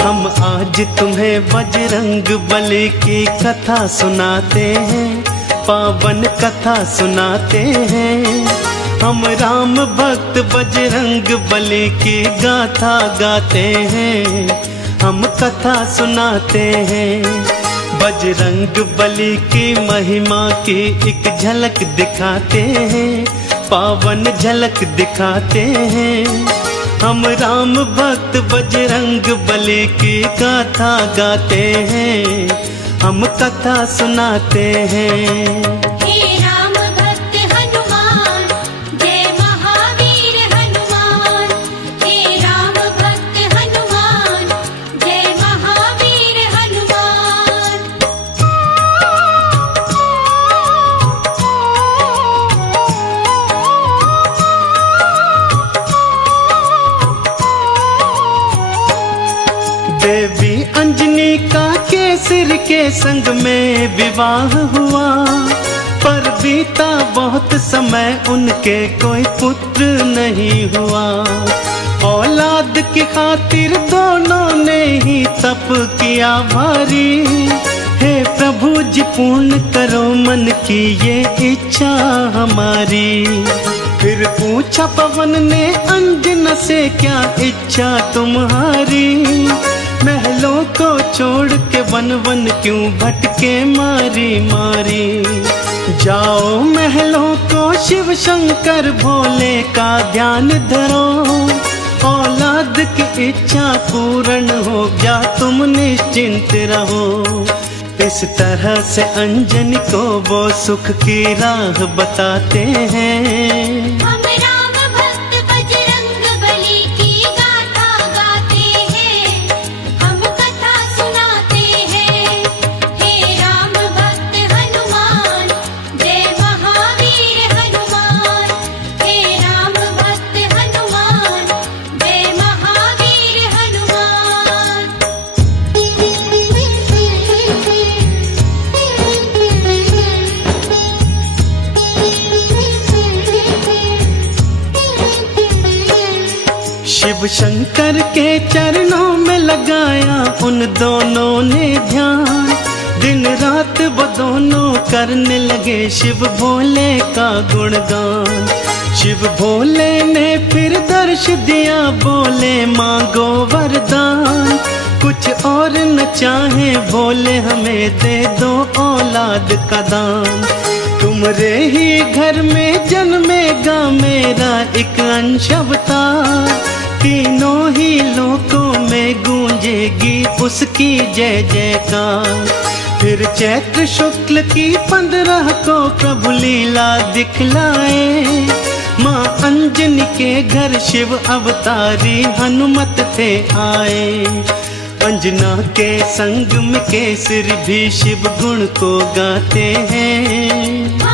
हम आज तुम्हें बजरंग बली की कथा सुनाते हैं, पावन कथा सुनाते हैं। हम राम भक्त बजरंग बली की गाथा गाते हैं, हम कथा सुनाते हैं। बजरंग बली की महिमा की एक झलक दिखाते हैं, पावन झलक दिखाते हैं। हम राम भक्त बजरंग बली की गाथा गाते हैं, हम कथा सुनाते हैं। देवी अंजनी का केसर के संग में विवाह हुआ, पर बीता बहुत समय उनके कोई पुत्र नहीं हुआ। औलाद की खातिर दोनों ने ही तप किया भारी, हे प्रभु जी पूर्ण करो मन की ये इच्छा हमारी। फिर पूछा पवन ने अंजना से क्या इच्छा तुम्हारी, महलों को छोड़ के वन वन क्यों भटके मारी मारी। जाओ महलों को शिव शंकर भोले का ध्यान धरो, औलाद की इच्छा पूर्ण हो जा तुम निश्चिंत रहो। इस तरह से अंजनी को वो सुख की राह बताते हैं। शिव शंकर के चरणों में लगाया उन दोनों ने ध्यान, दिन रात वो दोनों करने लगे शिव भोले का गुणगान। शिव भोले ने फिर दर्श दिया, बोले मांगो वरदान, कुछ और न चाहे भोले हमें दे दो औलाद का दान। तुम्हारे ही घर में जन्मेगा मेरा एक अंश अवतार, तीनों ही लोकों में गूंजेगी उसकी जय जयकार। फिर चैत्र शुक्ल की 15 को प्रभु लीला दिखलाए, माँ अंजनी के घर शिव अवतारी हनुमत थे आए। अंजना के संग में केसर भी शिव गुण को गाते हैं।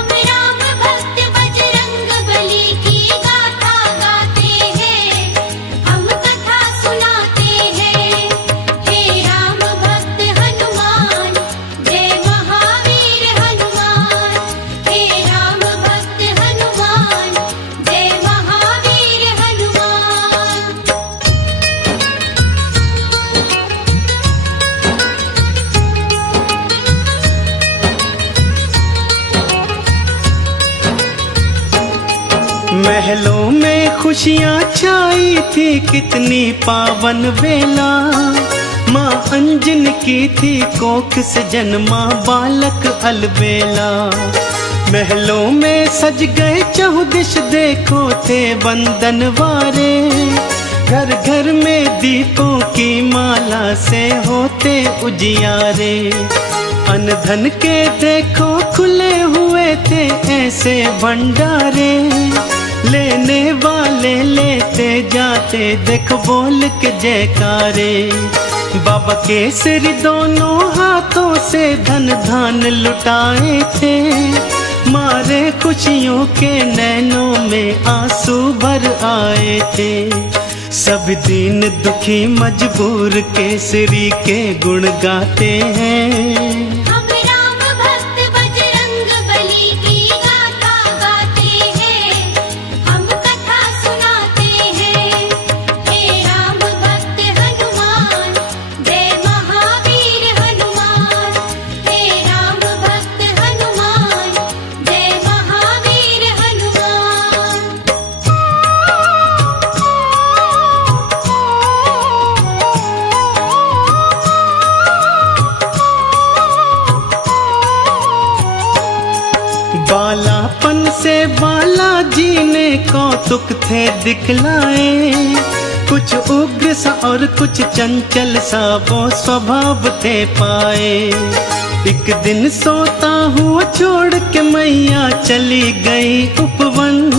महलों में खुशियाँ छाई थी कितनी पावन बेला, माँ अंजनी की थी कोख से जन्मा बालक अलबेला। महलों में सज गए चहुदिश देखो थे बंदनवारे, घर घर में दीपों की माला से होते उजियारे। अन्न धन के देखो खुले हुए थे ऐसे भंडारे, लेने वाले लेते जाते देखो बोल के जयकारे। बाबा केसरी दोनों हाथों से धन धान लुटाए थे, मारे खुशियों के नैनों में आंसू भर आए थे। सब दीन दुखी मजबूर केसरी के गुण गाते हैं। कौतुक थे दिखलाए, कुछ उग्र सा और कुछ चंचल सा वो स्वभाव थे पाए। एक दिन सोता हुआ छोड़ के मैया चली गई उपवन,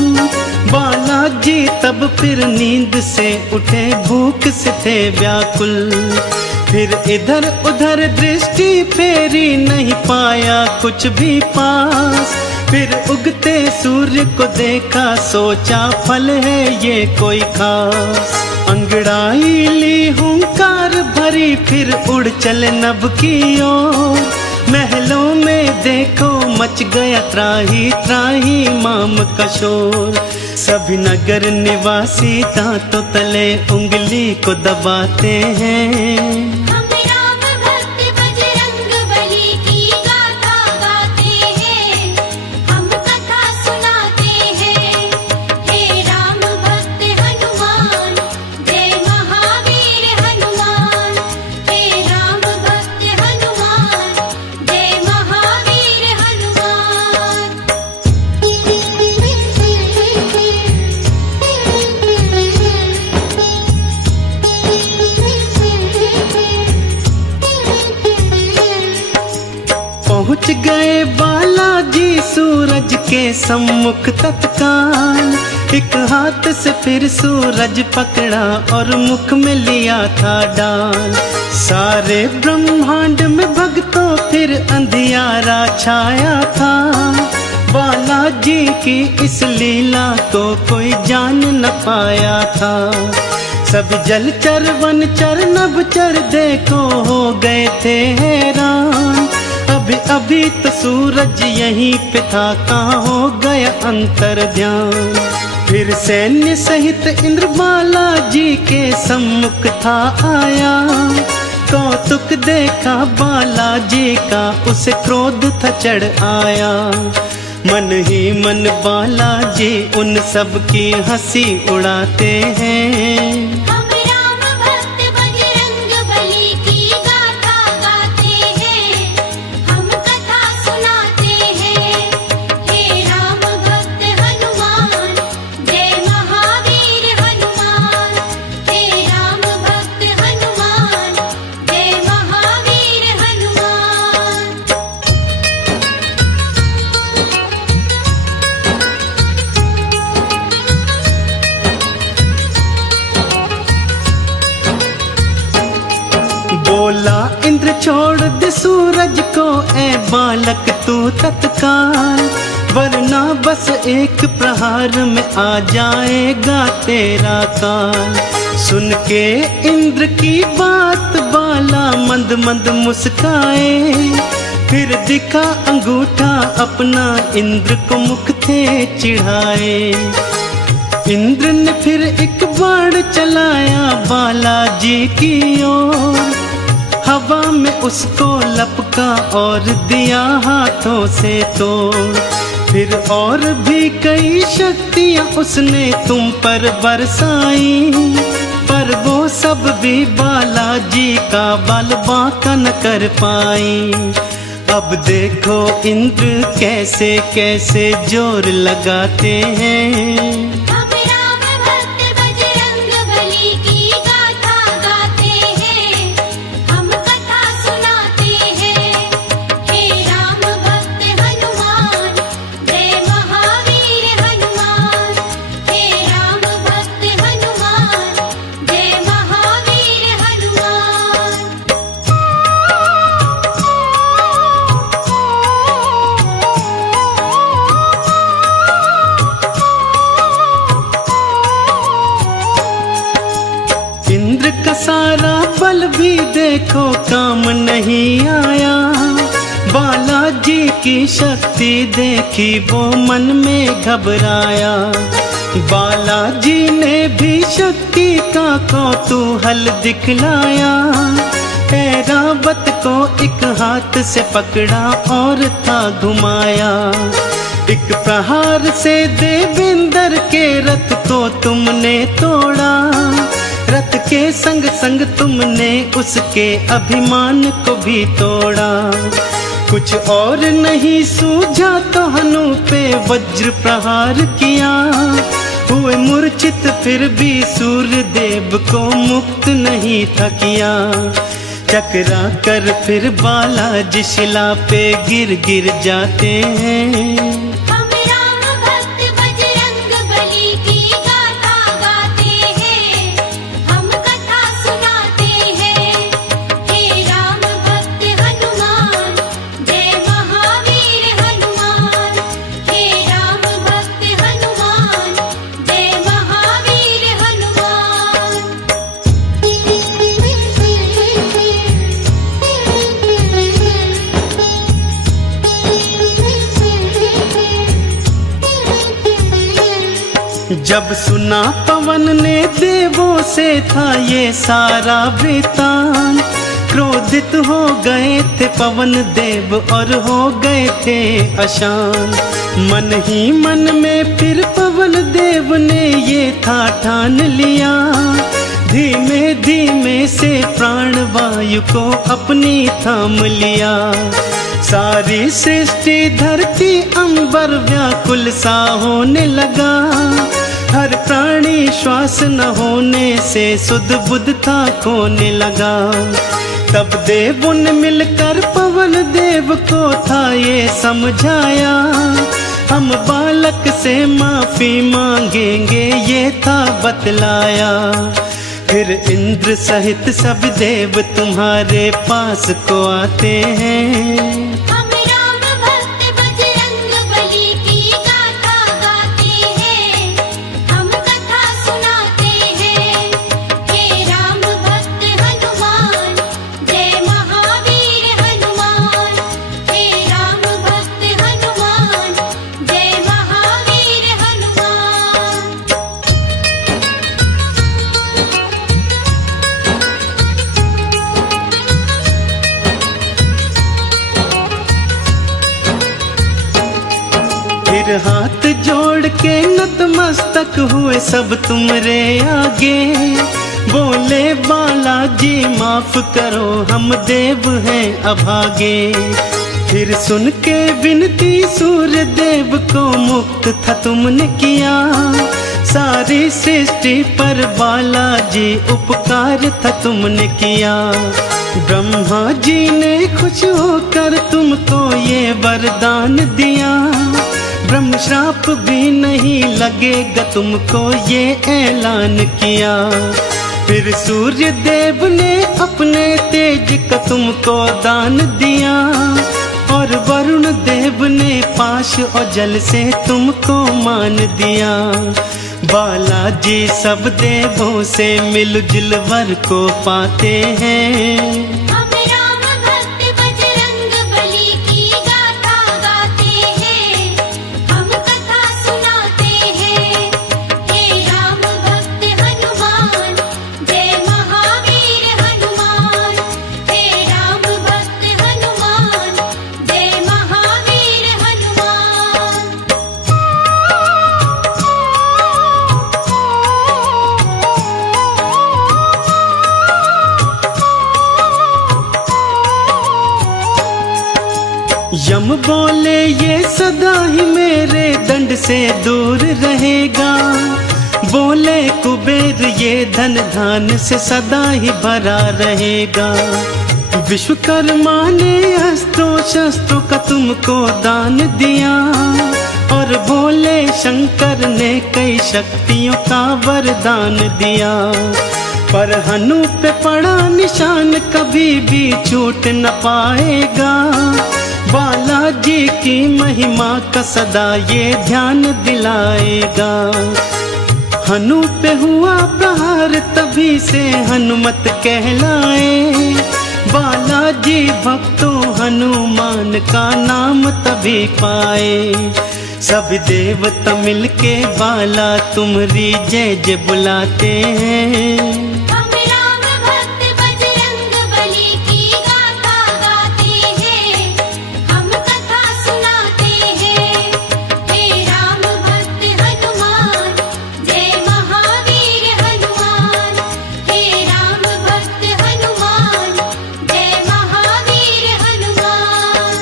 बालाजी तब फिर नींद से उठे, भूख से थे व्याकुल। फिर इधर उधर दृष्टि फेरी, नहीं पाया कुछ भी पास। फिर उगते सूर्य को देखा, सोचा फल है ये कोई खास। अंगड़ाई ली हुंकार भरी, फिर उड़ चले नभ की ओर। महलों में देखो मच गया त्राही त्राही माम का शोर। सभी नगर निवासी दांतों तले उंगली को दबाते हैं। पहुँच गए बालाजी सूरज के सम्मुख तत्काल। एक हाथ से फिर सूरज पकड़ा और मुख में लिया था डाल। सारे ब्रह्मांड में भक्तों फिर अंधियारा छाया था। बालाजी की इस लीला को कोई जान न पाया था। सब जलचर वनचर नभचर देखो हो गए थे हैरान। अभी अभी तो सूरज यहीं पे था, कहाँ हो गया अंतर ध्यान। फिर सैन्य सहित इंद्र बालाजी के सम्मुख था आया। कौतुक देखा बालाजी का, उसे क्रोध था चढ़ आया। मन ही मन बालाजी उन सब की हंसी उड़ाते हैं। बोला इंद्र छोड़ दे सूरज को, ए बालक तू तत्काल। वरना बस एक प्रहार में आ जाएगा तेरा काल। सुन के इंद्र की बात बाला मंद मंद मुस्काए। फिर दिखा अंगूठा अपना, इंद्र को मुख थे चिढ़ाए। इंद्र ने फिर एक बाण चलाया बालाजी की ओर। हवा में उसको लपका और दिया हाथों से तोड़। फिर और भी कई शक्तियां उसने तुम पर बरसाई, पर वो सब भी बालाजी का बल बांका न कर पाई। अब देखो इंद्र कैसे कैसे जोर लगाते हैं। इंद्र का सारा बल भी देखो काम नहीं आया। बालाजी की शक्ति देखी वो मन में घबराया। बालाजी ने भी शक्ति का कौतूहल दिखलाया। ऐरावत को एक हाथ से पकड़ा और था घुमाया। एक प्रहार से देवेंद्र के रथ को तुमने तोड़ा। रथ के संग संग तुमने उसके अभिमान को भी तोड़ा। कुछ और नहीं सूझा तो हनु पे वज्र प्रहार किया। हुए मूर्छित फिर भी सूर्यदेव को मुक्त नहीं था किया। चकरा कर फिर बालाजी शिला पे गिर गिर जाते हैं। हम राम भक्त बजरंग बली की गाथा गाते हैं, हम कथा सुनाते हैं। हे राम भक्त हनुमान, जय महावीर हनुमान। हे राम भक्त हनुमान, जय महावीर हनुमान। जब सुना पवन ने देवों से था ये सारा वृतांत, क्रोधित हो गए थे पवन देव और हो गए थे अशांत। मन ही मन में फिर पवन देव ने ये था ठान लिया, धीमे धीमे से प्राण वायु को अपनी थाम लिया। सारी सृष्टि धरती अंबर व्याकुल सा होने लगा, हर प्राणी श्वास न होने से सुध बुध था खोने लगा। तब देवों ने मिलकर पवन देव को था ये समझाया, हम बालक से माफी मांगेंगे ये था बतलाया। फिर इंद्र सहित सब देव तुम्हारे पास को आते हैं। हम राम भक्त बजरंग बली की गाथा गाते हैं, हम कथा सुनाते हैं। हे राम भक्त हनुमान, जय महावीर हनुमान। हे राम भक्त हनुमान, जय महावीर हनुमान। फिर हाथ जोड़ के नतमस्तक हुए सब तुमरे आगे, बोले बालाजी माफ करो हम देव हैं अभागे। फिर सुन के विनती सूर्य देव को मुक्त था तुमने किया, सारी सृष्टि पर बालाजी उपकार था तुमने किया। ब्रह्मा जी ने खुश होकर तुमको ये वरदान दिया, ब्रह्म श्राप भी नहीं लगेगा तुमको ये ऐलान किया। फिर सूर्य देव ने अपने तेज का तुमको दान दिया, और वरुण देव ने पाश और जल से तुमको मान दिया। बालाजी सब देवों से मिलजुल वर को पाते हैं। हम राम भक्त बजरंग बली की गाथा गाते हैं, हम कथा सुनाते हैं। हे राम भक्त हनुमान, जय महावीर हनुमान। हे राम भक्त हनुमान, जय महावीर हनुमान। यम बोले ये सदा ही मेरे दंड से दूर रहेगा, बोले कुबेर ये धन धान से सदा ही भरा रहेगा। विश्वकर्मा ने अस्त्रों शस्त्रों का तुमको दान दिया, और भोले शंकर ने कई शक्तियों का वरदान दिया। पर हनु पे पड़ा निशान कभी भी छूट न पाएगा, बालाजी की महिमा का सदा ये ध्यान दिलाएगा। हनु पे हुआ प्रहार तभी से हनुमत कहलाए, बालाजी भक्तों हनुमान का नाम तभी पाए। सब देवता मिलके बाला तुम्हारी जय जय बुलाते हैं। हम राम भक्त बजरंग बली की गाथा गाते हैं, हम कथा सुनाते हैं। हे राम भक्त हनुमान, जय महावीर हनुमान। हे राम भक्त हनुमान, जय महावीर हनुमान।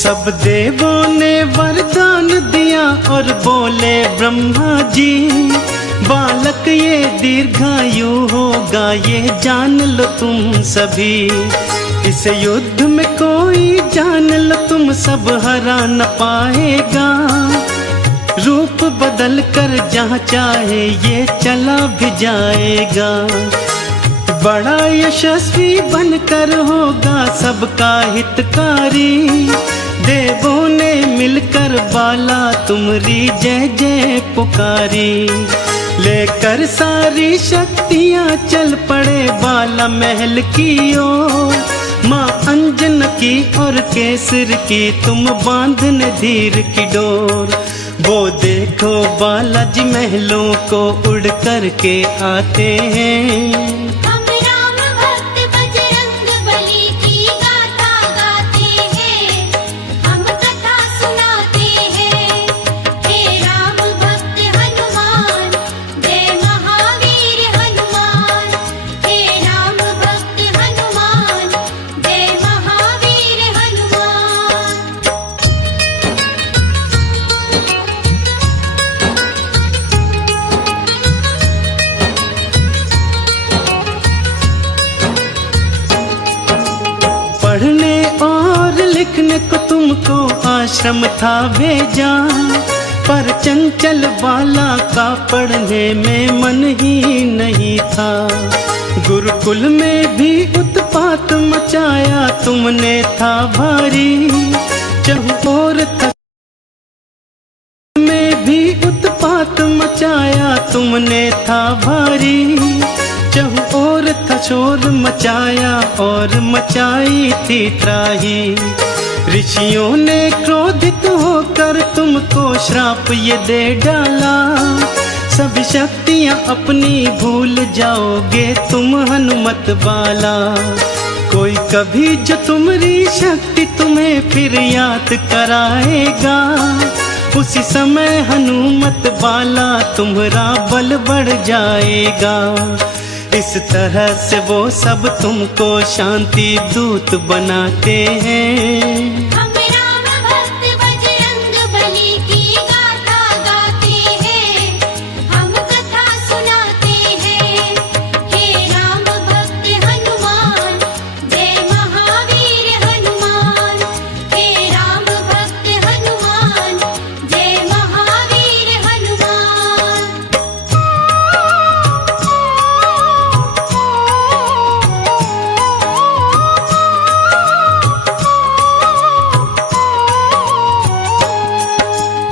सब देवों ने वरदान दिया और बोले ब्रह्मा जी, बालक ये दीर्घायु होगा, ये जान लो तुम सभी। इस युद्ध में कोई जान लो तुम सब हरा न पाएगा। रूप बदल कर जहाँ चाहे ये चला भी जाएगा। बड़ा यशस्वी बनकर होगा सबका हितकारी। देवों ने मिलकर बाला तुमरी जय जय पुकारी। लेकर सारी शक्तियाँ चल पड़े बाला महल की ओर। माँ अंजन की और केसर की तुम बांधने धीर की डोर। वो देखो बालाजी महलों को उड़ कर के आते हैं। हम राम भक्त बजरंग बली की गाथा गाते हैं, हम कथा सुनाते हैं। हे राम भक्त हनुमान, जय महावीर हनुमान। हे राम भक्त हनुमान, जय महावीर हनुमान। पढ़ने और लिखने को तुमको आश्रम था भेजा, पर चंचल बाला का पढ़ने में मन ही नहीं था। गुरुकुल में भी उत्पात मचाया तुमने था भारी। चहुओर तक में भी उत्पात मचाया तुमने था भारी। चहुओर था शोर मचाया और मचाई थी त्राही। ऋषियों ने क्रोधित होकर तुमको श्राप ये दे डाला। सभी शक्तियाँ अपनी भूल जाओगे तुम हनुमत बाला। कोई कभी जो तुम्हारी शक्ति तुम्हें फिर याद कराएगा, उसी समय हनुमत बाला तुम्हारा बल बढ़ जाएगा। इस तरह से वो सब तुमको शांति दूत बनाते हैं। हम राम भक्त बजरंग बली की गाथा गाते हैं, हम कथा सुनाते हैं। हे राम भक्त हनुमान, जय महावीर हनुमान। हे राम भक्त हनुमान, जय महावीर हनुमान।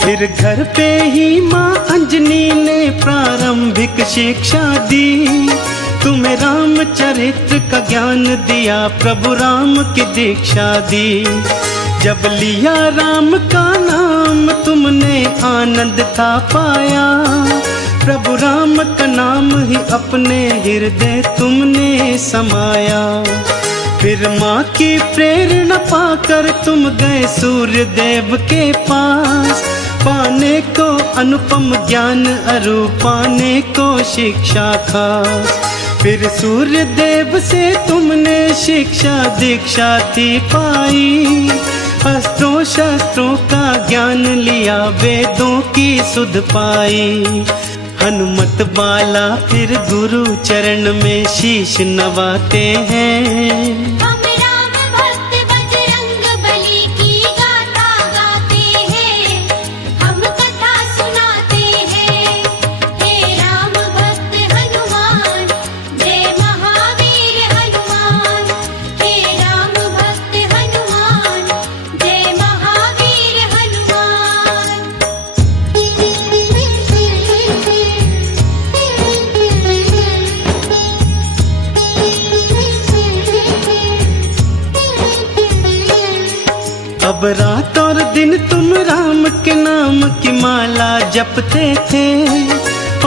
फिर घर पे ही माँ अंजनी ने प्रारंभिक शिक्षा दी। तुम्हें रामचरित्र का ज्ञान दिया, प्रभु राम की दीक्षा दी। जब लिया राम का नाम तुमने आनंद था पाया। प्रभु राम का नाम ही अपने हृदय तुमने समाया। फिर माँ की प्रेरणा पाकर तुम गए सूर्य देव के पास। पाने को अनुपम ज्ञान अरु पाने को शिक्षा खास। फिर सूर्य देव से तुमने शिक्षा दीक्षा थी पाई। अस्त्रों शस्त्रों का ज्ञान लिया, वेदों की सुध पाई। हनुमत बाला फिर गुरु चरण में शीश नवाते हैं। हम राम भक्त बजरंग बली की गाथा गाते हैं, हम कथा सुनाते हैं। हे राम भक्त हनुमान, जय महावीर हनुमान। हे राम भक्त हनुमान, जय महावीर हनुमान। अब रात और दिन तुम राम के नाम की माला जपते थे।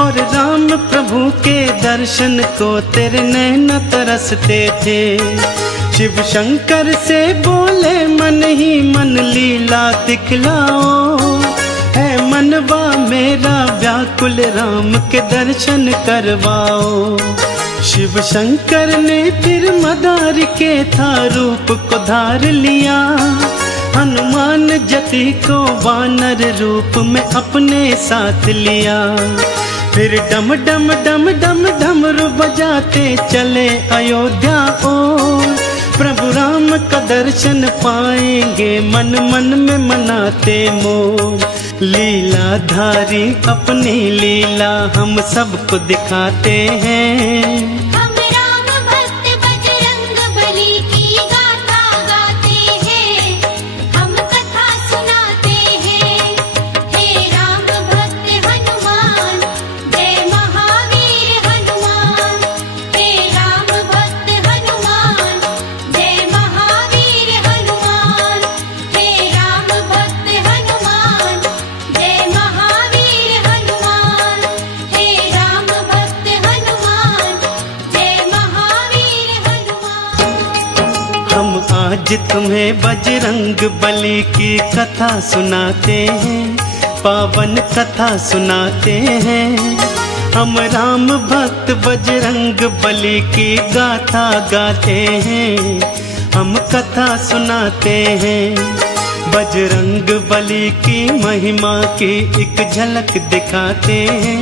और राम प्रभु के दर्शन को तेरे नैन तरसते थे। शिव शंकर से बोले मन ही मन लीला दिखलाओ। है मनवा मेरा व्याकुल राम के दर्शन करवाओ। शिव शंकर ने फिर मदार के था रूप को धार लिया। हनुमान जति को वानर रूप में अपने साथ लिया। फिर डम डम डम डम डमरू बजाते चले अयोध्या ओर। प्रभु राम का दर्शन पाएंगे मन मन में मनाते मोर। लीलाधारी अपनी लीला हम सबको दिखाते हैं। हम राम भक्त बजरंग बली की गाथा गाते हैं, हम कथा सुनाते हैं। हे राम भक्त हनुमान, जय महावीर हनुमान। हे राम भक्त हनुमान, जय महावीर हनुमान। हे राम भक्त हनुमान, जय महावीर हनुमान। हे राम भक्त हनुमान, जय महावीर हनुमान। हम आज तुम्हें बजरंग बली की कथा सुनाते हैं, पावन कथा सुनाते हैं। हम राम भक्त बजरंग बली की गाथा गाते हैं, हम कथा सुनाते हैं। बजरंग बली की महिमा की एक झलक दिखाते हैं,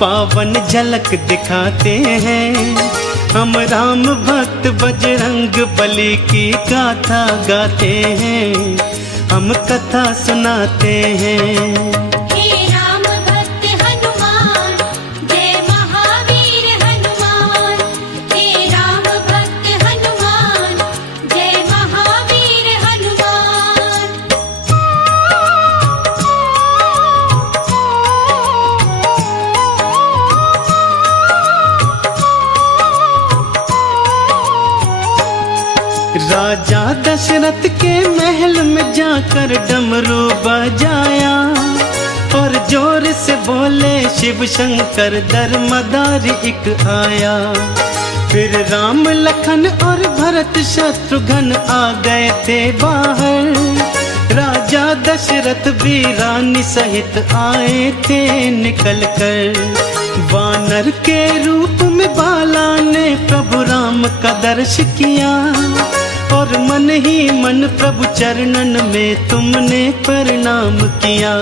पावन झलक दिखाते हैं। हम राम भक्त बजरंग बली की गाथा गाते हैं, हम कथा सुनाते हैं। हे राम भक्त हनुमान, जय महावीर हनुमान। हे राम भक्त हनुमान, जय महावीर हनुमान। राजा दशरथ के महल में जाकर डमरू बजाया और जोर से बोले शिव शंकर दरमदारी एक आया। फिर राम लखन और भरत शत्रुघ्न आ गए थे बाहर। राजा दशरथ भी रानी सहित आए थे निकल कर। वानर के रूप में बाला ने प्रभु राम का दर्श किया और मन ही मन प्रभु चरणन में तुमने प्रणाम किया।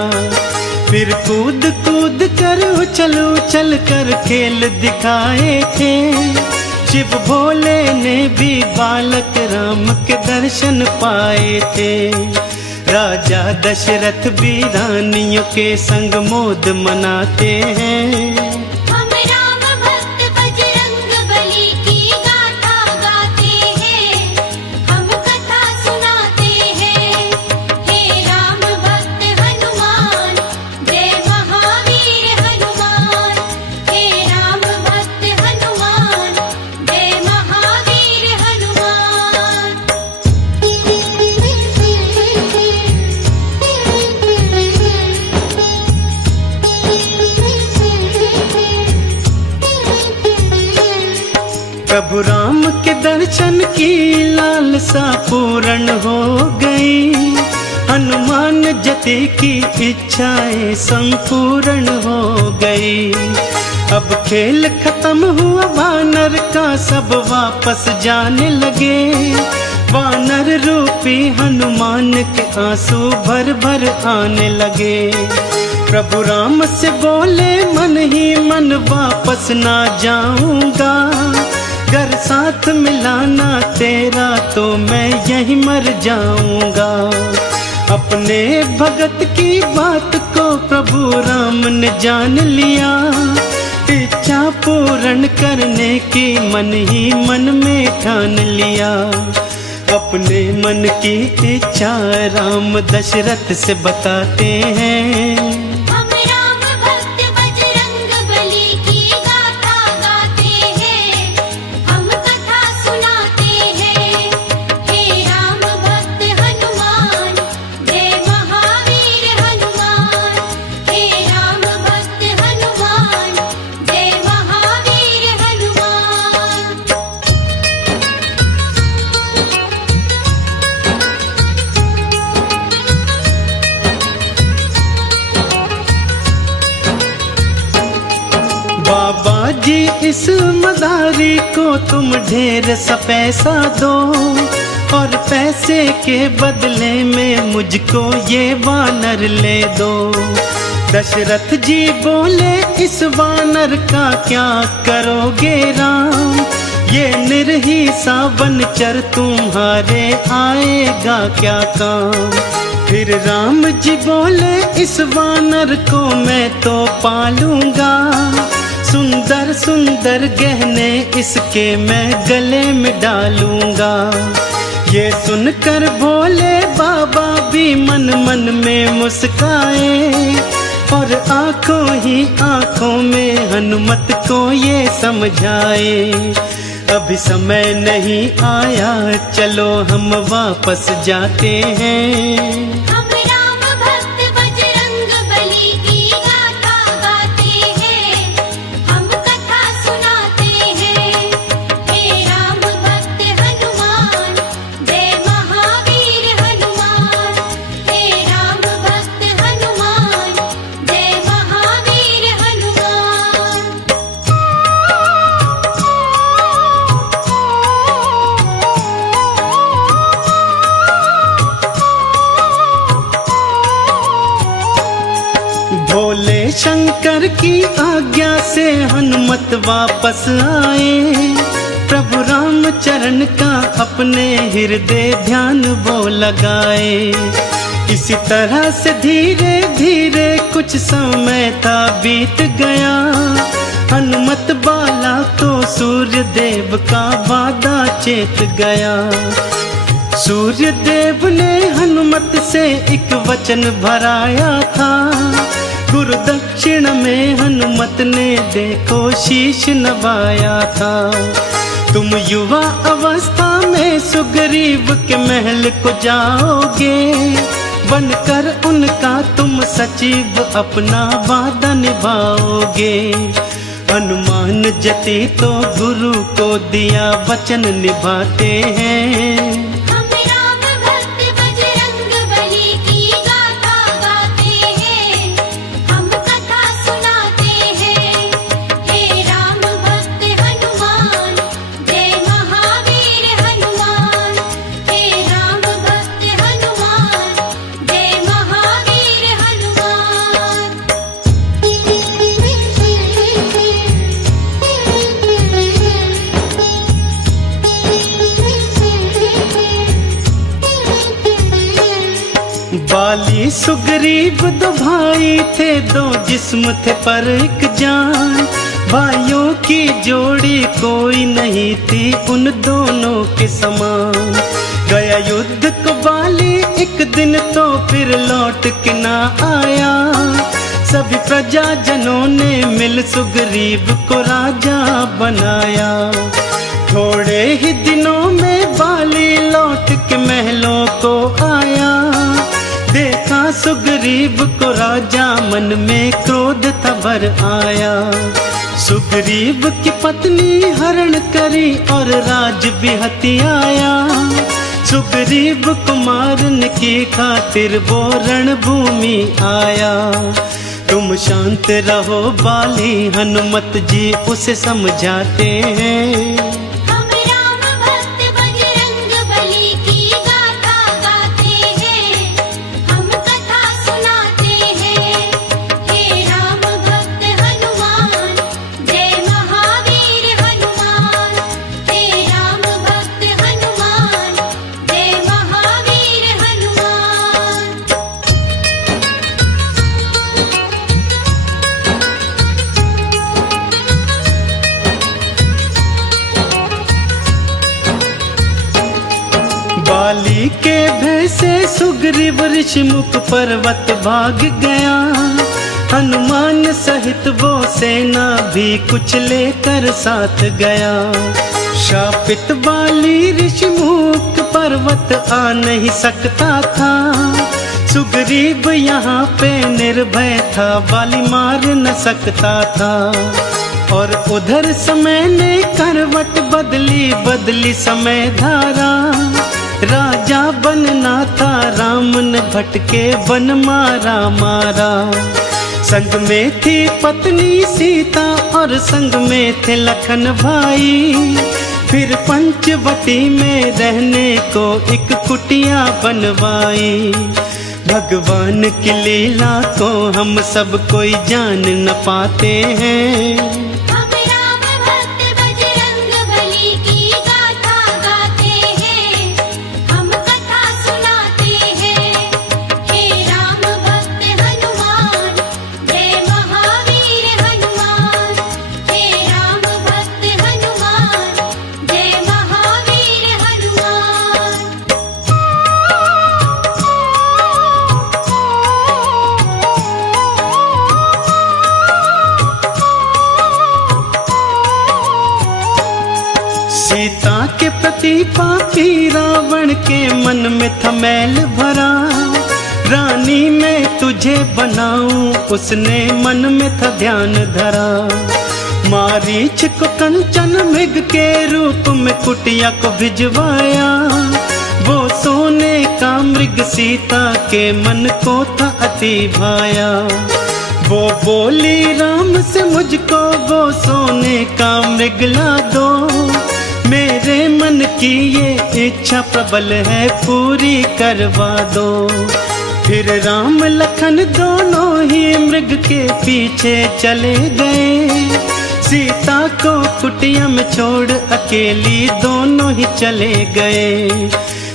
फिर कूद कूद कर उछल उछल कर खेल दिखाए थे। शिव भोले ने भी बालक राम के दर्शन पाए थे। राजा दशरथ भी रानियों के संग मोद मनाते हैं। हम राम भक्त बजरंग बली की गाथा गाते हैं, हम कथा सुनाते हैं। हे राम भक्त हनुमान, जय महावीर हनुमान। हे राम भक्त हनुमान, जय महावीर हनुमान। प्रभु राम के दर्शन की लालसा पूर्ण हो गई। हनुमान जति की इच्छाएं संपूर्ण हो गई। अब खेल खत्म हुआ वानर का, सब वापस जाने लगे। वानर रूपी हनुमान के आंसू भर भर आने लगे। प्रभु राम से बोले मन ही मन वापस ना जाऊंगा। घर साथ मिलाना तेरा तो मैं यहीं मर जाऊंगा। अपने भगत की बात को प्रभु राम ने जान लिया। इच्छा पूर्ण करने की मन ही मन में ठान लिया। अपने मन की इच्छा राम दशरथ से बताते हैं। हम राम भक्त बजरंग बली की गाथा गाते हैं, हम कथा सुनाते हैं। हे राम भक्त हनुमान, जय महावीर हनुमान। हे राम भक्त हनुमान, जय महावीर हनुमान। बाबा जी इस मदारी को तुम ढेर सा पैसा दो। और पैसे के बदले में मुझको ये वानर ले दो। दशरथ जी बोले इस वानर का क्या करोगे राम, ये निर्ही सा बनचर तुम्हारे आएगा क्या काम। फिर राम जी बोले इस वानर को मैं तो पालूंगा, सुंदर सुंदर गहने इसके मैं गले में डालूंगा। ये सुनकर भोले बाबा भी मन मन में मुस्काए, और आंखों ही आंखों में हनुमत को ये समझाए, अभी समय नहीं आया चलो हम वापस जाते हैं। हम राम भक्त बजरंग बली की गाथा गाते हैं, हम कथा सुनाते हैं। हे राम भक्त हनुमान, जय महावीर हनुमान। हे राम भक्त हनुमान, जय महावीर हनुमान। भोले शंकर की आज्ञा से हनुमत वापस आए, प्रभु राम चरण का अपने हृदय ध्यान वो लगाए। इसी तरह से धीरे धीरे कुछ समय था बीत गया, हनुमत बाला तो सूर्य देव का वादा चेत गया। सूर्य देव ने हनुमत से एक वचन भराया था, गुरु दक्षिण में हनुमत ने देखो शीश नवाया था। तुम युवा अवस्था में सुग्रीव के महल को जाओगे, बनकर उनका तुम सचिव अपना वादा निभाओगे। हनुमान जति तो गुरु को दिया वचन निभाते हैं। हम राम भक्त बजरंग बली की गाथा गाते हैं, हम कथा सुनाते हैं। हे राम भक्त हनुमान, जय महावीर हनुमान। हे राम भक्त हनुमान, जय महावीर हनुमान। बाली सुग्रीव दो भाई थे, दो जिस्म थे पर एक जान। भाइयों की जोड़ी कोई नहीं थी उन दोनों के समान। गया युद्ध को बाली एक दिन तो फिर लौट के ना आया, सभी प्रजाजनों ने मिल सुग्रीव को राजा बनाया। थोड़े ही दिनों में बाली लौट के महलों को आया, देखा सुग्रीव को राजा मन में क्रोध था भर आया। सुग्रीव की पत्नी हरण करी और राज भी हथियाया, सुग्रीव को मारने की खातिर वो रणभूमि आया। तुम शांत रहो बाली, हनुमत जी उसे समझाते हैं। हम राम भक्त बजरंग बली की गाथा गाते हैं, हम कथा सुनाते हैं। हे राम भक्त हनुमान, जय महावीर हनुमान। हे राम भक्त हनुमान, जय महावीर हनुमान। बाली के भय से सुग्रीव ऋषिमुख पर्वत भाग गया, हनुमान सहित वो सेना भी कुछ लेकर साथ गया। शापित बाली ऋषिमुख पर्वत आ नहीं सकता था, सुग्रीव यहाँ पे निर्भय था, बाली मार न सकता था। और उधर समय ने करवट बदली बदली समय धारा, राजा बनना था राम ने भटके वन मारा मारा। संग में थी पत्नी सीता और संग में थे लखन भाई, फिर पंचवटी में रहने को एक कुटिया बनवाई। भगवान की लीला को हम सब कोई जान न पाते हैं। हम राम भक्त बजरंग बली की गाथा गाते हैं, हम कथा सुनाते हैं। हे राम भक्त हनुमान, जय महावीर हनुमान। हे राम भक्त हनुमान, जय महावीर हनुमान। सीता के प्रति पापी रावण के मन में था मैल भरा। रानी मैं तुझे बनाऊं उसने मन में था ध्यान धरा। मारीच को कंचन मृग के रूप में कुटिया को भिजवाया। वो सोने का मृग सीता के मन को था अति भाया। वो बोली राम से मुझको वो सोने का मृग ला दो। मेरे मन की ये इच्छा प्रबल है पूरी करवा दो। फिर राम लखन दोनों ही मृग के पीछे चले गए। सीता को कुटिया में छोड़ अकेली दोनों ही चले गए।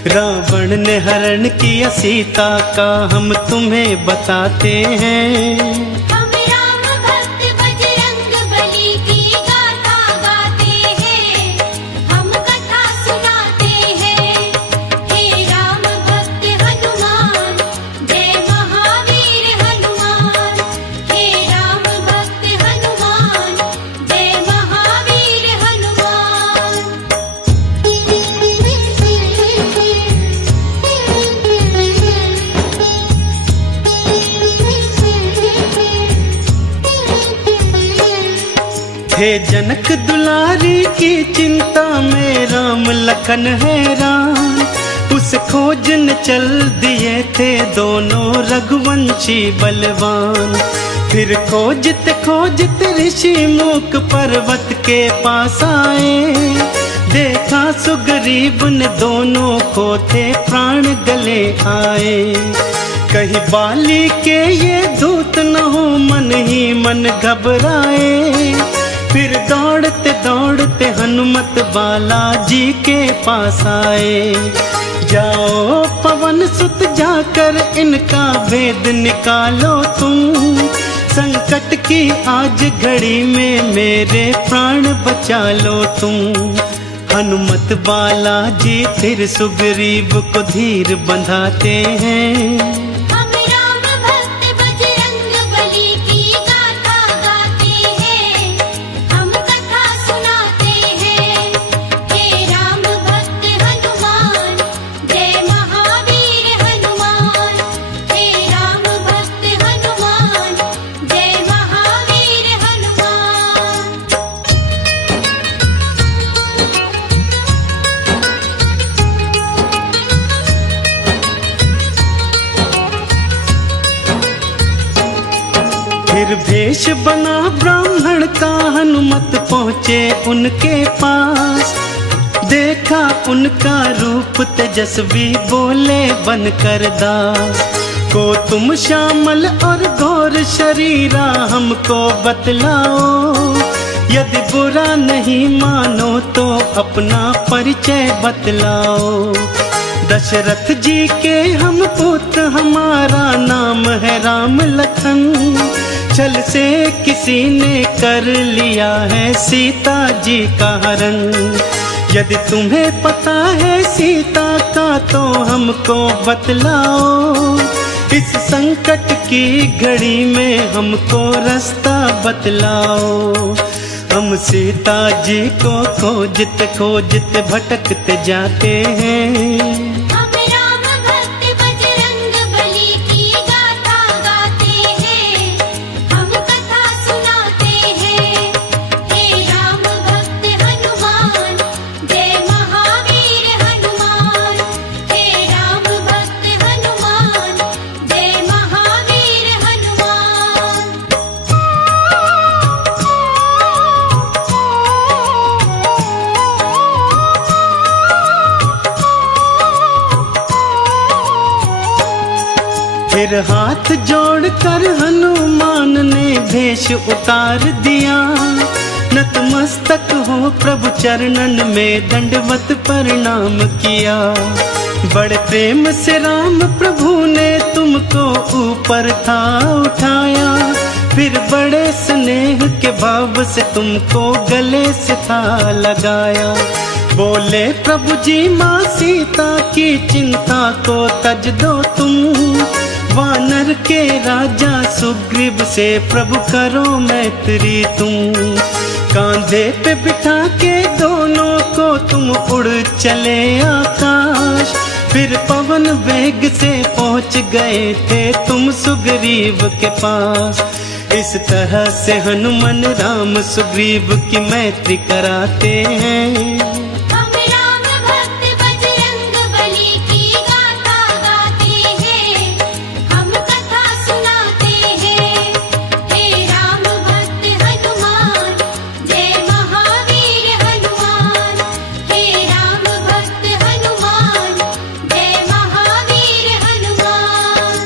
रावण ने हरण किया सीता का हम तुम्हें बताते हैं। हम राम भक्त बजरंग बली की गाथा गाते हैं, हम कथा सुनाते हैं। हे राम भक्त हनुमान, जय महावीर हनुमान। हे राम भक्त हनुमान, जय महावीर हनुमान। हे जनक दुलारी की चिंता में राम लखन हैरान। उस खोजन चल दिए थे दोनों रघुवंशी बलवान। फिर खोजते खोजते ऋषि मूक पर्वत के पास आए। देखा सुग्रीव ने दोनों को थे प्राण गले आए। कहीं बाली के ये दूत न हो मन ही मन घबराए। फिर दौड़ते दौड़ते हनुमत बालाजी के पास आए। जाओ पवन सुत जाकर इनका भेद निकालो तुम। संकट की आज घड़ी में मेरे प्राण बचा लो तुम। हनुमत बालाजी फिर सुग्रीव को धीर बंधाते हैं। हम राम भक्त बजरंग बली की गाथा गाते हैं, हम कथा सुनाते हैं। हे राम भक्त हनुमान, जय महावीर हनुमान। हे राम भक्त हनुमान, जय महावीर हनुमान। फिर भेष बना ब्राह्मण का हनुमत पहुँचे उनके पास। देखा उनका रूप तेजस्वी बोले बनकर दास। को तुम श्यामल और गौर शरीरा हमको बतलाओ। यदि बुरा नहीं मानो तो अपना परिचय बतलाओ। दशरथ जी के हम पुत्र हमारा नाम है राम लखन। छल से किसी ने कर लिया है सीता जी का हरण। यदि तुम्हें पता है सीता का तो हमको बतलाओ। इस संकट की घड़ी में हमको रास्ता बतलाओ। हम सीता जी को खोजते खोजते भटकते जाते हैं। हम राम भक्त बजरंग बली की गाथा गाते हैं, हम कथा सुनाते हैं। हे राम भक्त हनुमान, जय महावीर हनुमान। हे राम भक्त हनुमान, जय महावीर हनुमान। फिर हाथ जोड़कर हनुमान ने भेष उतार दिया। नतमस्तक हो प्रभु चरणन में दंडवत प्रणाम किया। बड़े प्रेम से राम प्रभु ने तुमको ऊपर था उठाया। फिर बड़े स्नेह के भाव से तुमको गले से था लगाया। बोले प्रभु जी माँ सीता की चिंता को तज दो तुम। वानर के राजा सुग्रीव से प्रभु करो मैत्री तुम। कांधे पे बिठा के दोनों को तुम उड़ चले आकाश। फिर पवन वेग से पहुंच गए थे तुम सुग्रीव के पास। इस तरह से हनुमान राम सुग्रीव की मैत्री कराते हैं। हम राम भक्त बजरंग बली की गाथा गाते हैं। हम कथा सुनाते हैं। हे राम भक्त हनुमान जय महावीर हनुमान। हे राम भक्त हनुमान जय महावीर हनुमान।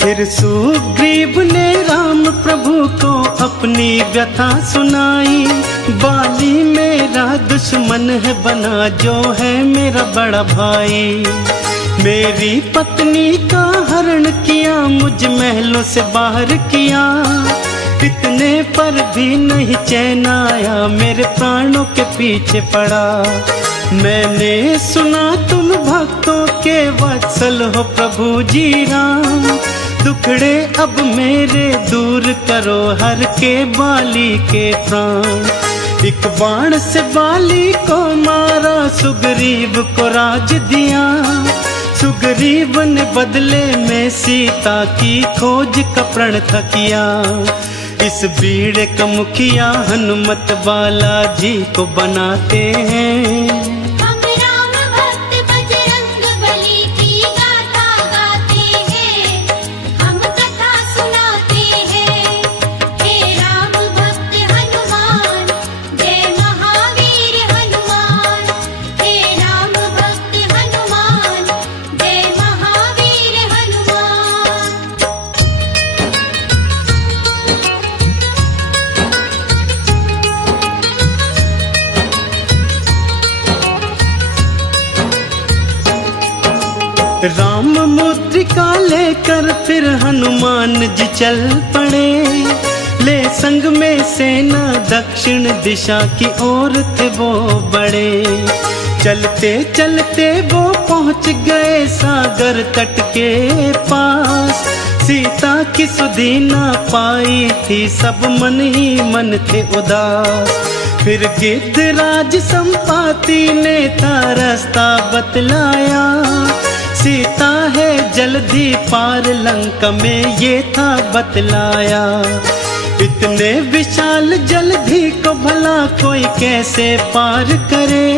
फिर सुग्रीव ने राम प्रभु को अपनी व्यथा सुनाई। बाली मेरा दुश्मन है बना जो है मेरा बड़ा भाई। मेरी पत्नी का हरण किया मुझ महलों से बाहर किया। इतने पर भी नहीं चैन आया मेरे प्राणों के पीछे पड़ा। मैंने सुना तुम भक्तों के वत्सल हो प्रभु जी राम। दुखड़े अब मेरे दूर करो हर के बाली के प्राण। एक बाण से बाली को मारा सुग्रीव को राज दिया। सुग्रीव ने बदले में सीता की खोज का प्रण था किया। इस बीड़े का मुखिया हनुमत बालाजी को बनाते हैं। हम राम भक्त बजरंग बली की गाथा गाते हैं। हम कथा सुनाते हैं। हे राम भक्त हनुमान जय महावीर हनुमान। हे राम भक्त हनुमान जय महावीर हनुमान। राम मुद्रिका लेकर फिर हनुमान जी चल पड़े। ले संग में सेना दक्षिण दिशा की ओर थे वो बड़े। चलते चलते वो पहुंच गए सागर तट के पास। सीता की सुधि ना पाई थी सब मन ही मन थे उदास। फिर गिद्धराज संपाति ने था रास्ता बतलाया। सीता है जल्दी पार लंका में ये था बतलाया। इतने विशाल जलधि को भला कोई कैसे पार करे।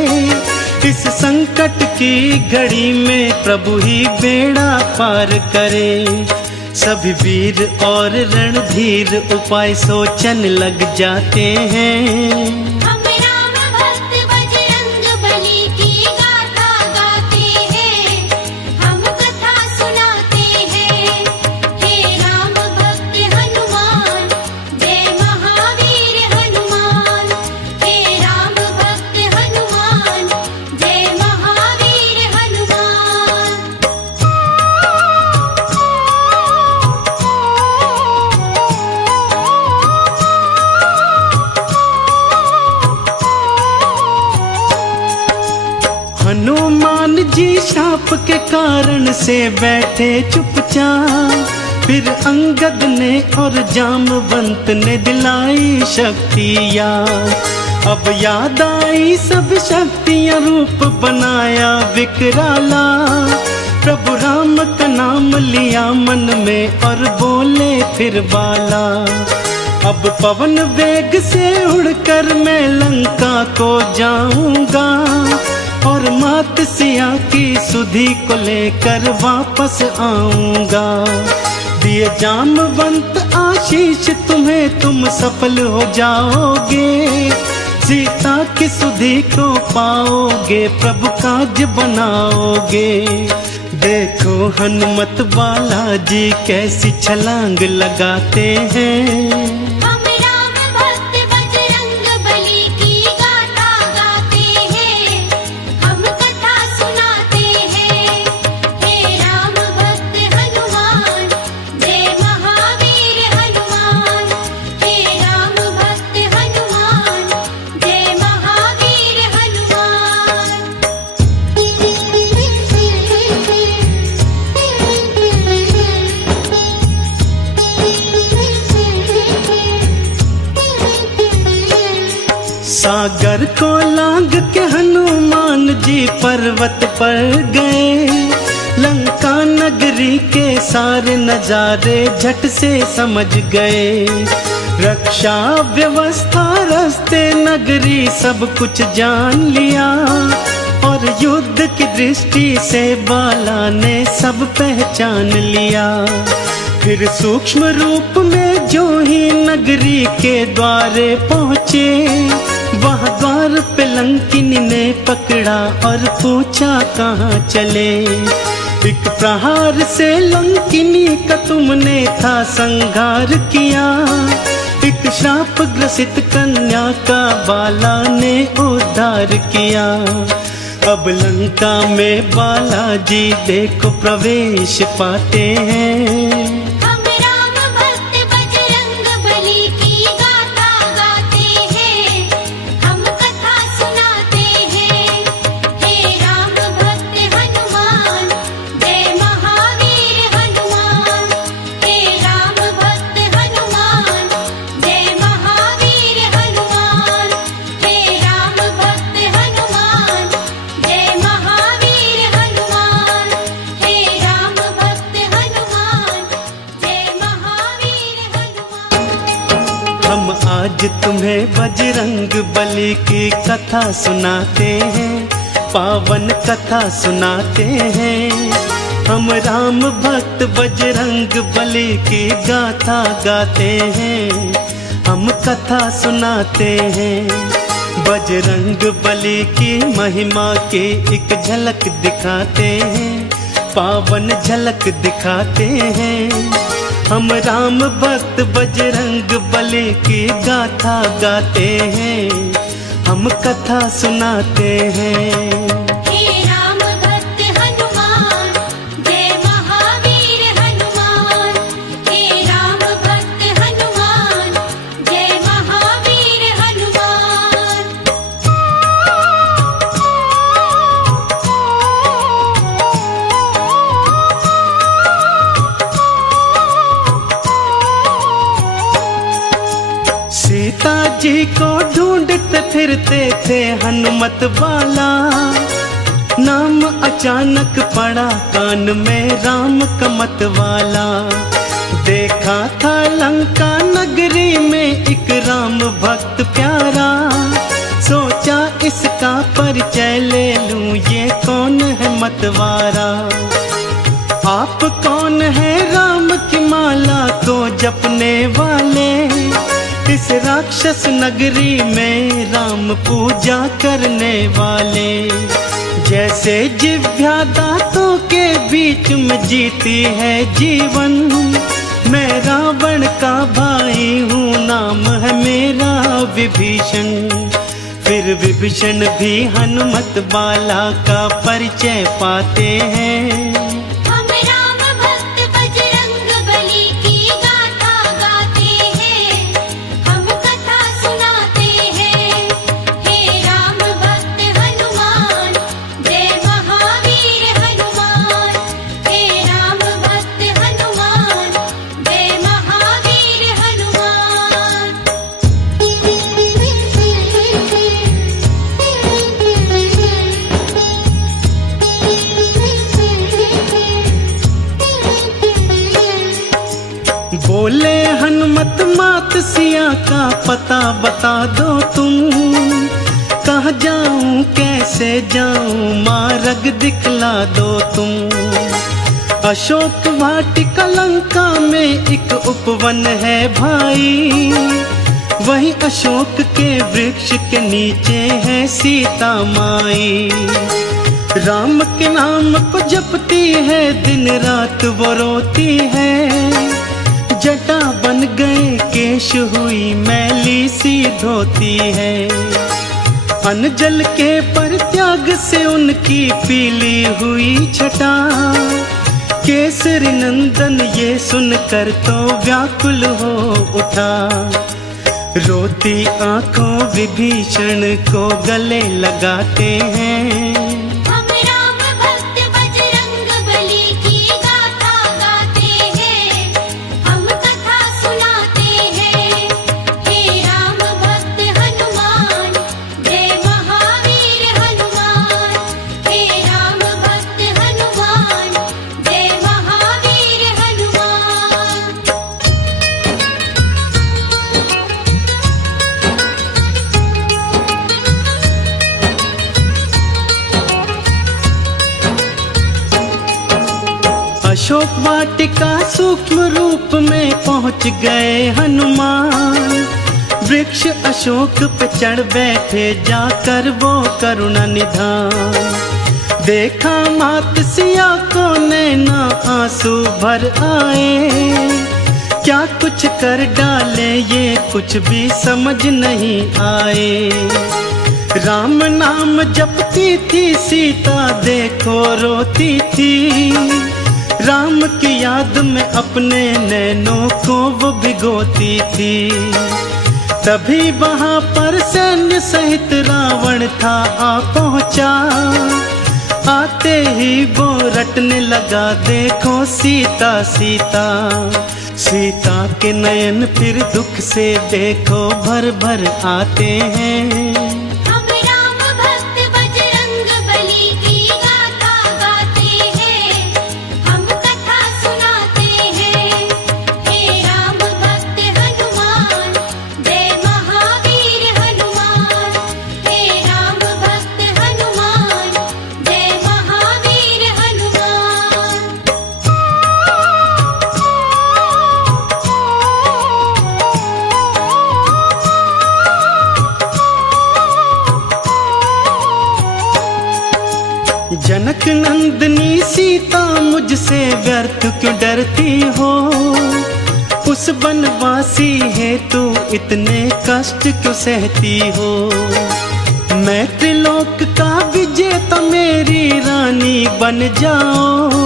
इस संकट की घड़ी में प्रभु ही बेड़ा पार करे। सभी वीर और रणधीर उपाय सोचन लग जाते हैं। हम राम भक्त बजरंग बली की गाथा गाते हैं। हम कथा सुनाते हैं। हे राम भक्त हनुमान जय महावीर हनुमान। हे राम भक्त हनुमान जय महावीर हनुमान। हनुमान जी शाप के कारण से बैठे चुपचाप। फिर अंगद ने और जामवंत ने दिलाई शक्तियाँ। अब याद आई सब शक्तियाँ रूप बनाया विकराला। प्रभु राम का नाम लिया मन में और बोले फिर बाला। अब पवन वेग से उड़कर मैं लंका को जाऊंगा। और मात सिया की सुधि को लेकर वापस आऊंगा। दिए जामवंत आशीष तुम्हें, तुम सफल हो जाओगे। सीता की सुधि को पाओगे, प्रभु काज बनाओगे। देखो हनुमत बालाजी कैसी छलांग लगाते हैं। हम राम भक्त बजरंग बली की गाथा गाते हैं, हम कथा सुनाते हैं। हे राम भक्त हनुमान, जय महावीर हनुमान। हे राम भक्त हनुमान, जय महावीर हनुमान। सागर को लांग के हनुमान जी पर्वत पर गए। लंका नगरी के सारे नजारे झट से समझ गए। रक्षा व्यवस्था रास्ते नगरी सब कुछ जान लिया, और युद्ध की दृष्टि से बाला ने सब पहचान लिया। फिर सूक्ष्म रूप में जो ही नगरी के द्वारे पहुँचे, वहाँ द्वार पे लंकिनी ने पकड़ा और पूछा कहाँ चले। एक प्रहार से लंकिनी का तुमने था संहार किया, एक श्राप ग्रसित कन्या का बाला ने उद्धार किया। अब लंका में बालाजी देखो प्रवेश पाते हैं। हम राम भक्त बजरंग बली की गाथा गाते हैं, हम कथा सुनाते हैं। हे राम भक्त हनुमान, जय महावीर हनुमान। हे राम भक्त हनुमान, जय महावीर हनुमान। हे राम भक्त हनुमान, जय महावीर हनुमान। हे राम भक्त हनुमान, जय महावीर हनुमान। हम आज तुम्हें बजरंग बली की कथा सुनाते हैं, पावन कथा सुनाते हैं। हम राम भक्त बजरंग बली की गाथा गाते हैं, हम कथा सुनाते हैं। बजरंग बली की महिमा की एक झलक दिखाते हैं, पावन झलक दिखाते हैं। हम राम भक्त बजरंग बली की गाथा गाते हैं, हम कथा सुनाते हैं। हे राम भक्त हनुमान, जय महावीर हनुमान। हे राम भक्त हनुमान, जय महावीर हनुमान। सीता जी को ढूंढते फिरते थे हनुमत बाला, नाम अचानक पड़ा कान में राम का मत वाला। देखा था लंका नगरी में एक राम भक्त प्यारा, सोचा इसका परिचय ले लूं, ये कौन है मतवारा। आप कौन है राम की माला को जपने वाले, इस राक्षस नगरी में राम पूजा करने वाले। जैसे जिह्वा दांतों के बीच में जीती है जीवन, मैं रावण का भाई हूँ, नाम है मेरा विभीषण। फिर विभीषण भी हनुमत बाला का परिचय पाते हैं। हम राम भक्त बजरंग बली की गाथा गाते हैं, हम कथा सुनाते हैं। हे राम भक्त हनुमान, जय महावीर हनुमान। हे राम भक्त हनुमान, जय महावीर हनुमान। बोले हनुमत मात सिया का पता बता दो तुम, कहाँ जाऊं कैसे जाऊं मार्ग दिखला दो तुम। अशोक वाटिका लंका में एक उपवन है भाई, वहीं अशोक के वृक्ष के नीचे है सीता माई। राम के नाम को जपती है, दिन रात वो रोती है। जटा बन गए केश हुई मैली सी धोती है। अनजल के परित्याग से उनकी पीली हुई छटा। केसरी नंदन ये सुनकर तो व्याकुल हो उठा। रोती आंखों विभीषण को गले लगाते हैं। हम राम भक्त बजरंग बली की गाथा गाते हैं, हम कथा सुनाते हैं। हे राम भक्त हनुमान, जय महावीर हनुमान। हे राम भक्त हनुमान, जय महावीर हनुमान। अशोक वाटिका सूक्ष्म रूप में पहुंच गए हनुमान। वृक्ष अशोक पे चढ़ बैठे, जाकर वो करुणा निधान। देखा मात सिया को नैना आंसू भर आए। क्या कुछ कर डाले ये कुछ भी समझ नहीं आए। राम नाम जपती थी सीता, देखो रोती थी। राम की याद में अपने नैनों को वो भिगोती थी। तभी वहां पर सैन्य सहित रावण था आ पहुंचा। आते ही वो रटने लगा, देखो सीता सीता। सीता के नयन फिर दुख से देखो भर भर आते हैं। हम राम भक्त बजरंग बली की गाथा गाते हैं, हम कथा सुनाते हैं। हे राम भक्त हनुमान, जय महावीर हनुमान। हे राम भक्त हनुमान, जय महावीर हनुमान। जनक नंदनी सीता मुझसे व्यर्थ क्यों डरती हो। उस बनवासी है तू इतने कष्ट क्यों सहती हो। मैं त्रिलोक का विजेता, मेरी रानी बन जाओ।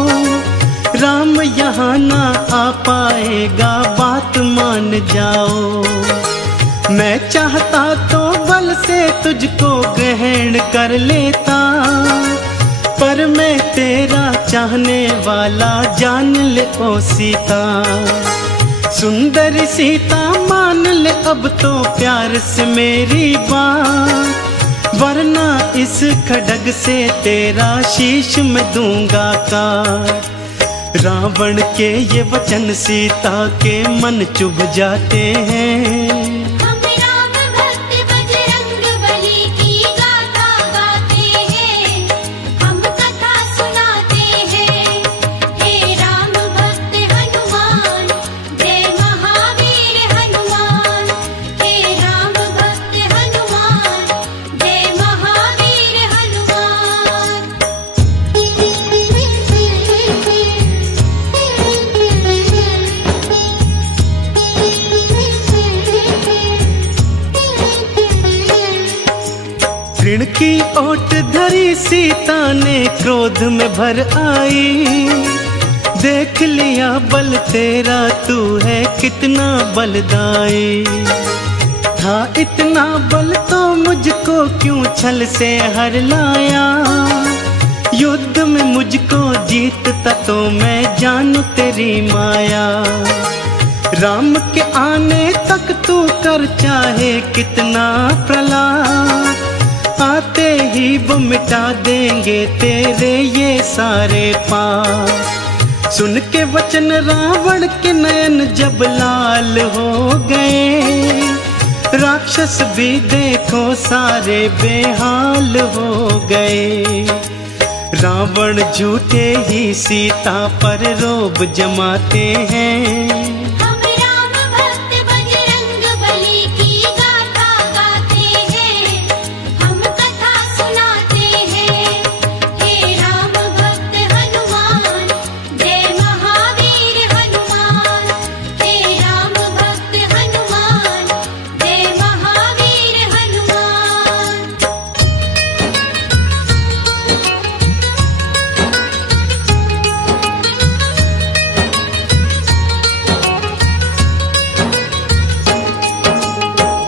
राम यहाँ ना आ पाएगा, बात मान जाओ। मैं चाहता तो बल से तुझको ग्रहण कर लेता, पर मैं तेरा चाहने वाला जान ले ओ सीता। सुंदरी सीता मान ले अब तो प्यार से मेरी बात, वरना इस खड्ग से तेरा शीश मैं दूंगा काट। रावण के ये वचन सीता के मन चुभ जाते हैं। हम राम भक्त बजरंग बली की गाथा गाते हैं, हम कथा सुनाते हैं। हे राम भक्त हनुमान, जय महावीर हनुमान। हे राम भक्त हनुमान, जय महावीर ऋण की ओट धरी सीता ने क्रोध में भर आई। देख लिया बल तेरा, तू है कितना बलदाई। था इतना बल तो मुझको क्यों छल से हर लाया। युद्ध में मुझको जीतता तो मैं जानू तेरी माया। राम के आने तक तू कर चाहे कितना प्रलाप, आते ही वो मिटा देंगे तेरे ये सारे पाप। सुन के वचन रावण के नयन जब लाल हो गए, राक्षस भी देखो सारे बेहाल हो गए। रावण झूठे ही सीता पर रोब जमाते हैं। हम राम भक्त बजरंग बली की गाथा गाते हैं, हम कथा सुनाते हैं। हे राम भक्त हनुमान, जय महावीर हनुमान। हे राम भक्त हनुमान, जय महावीर हनुमान।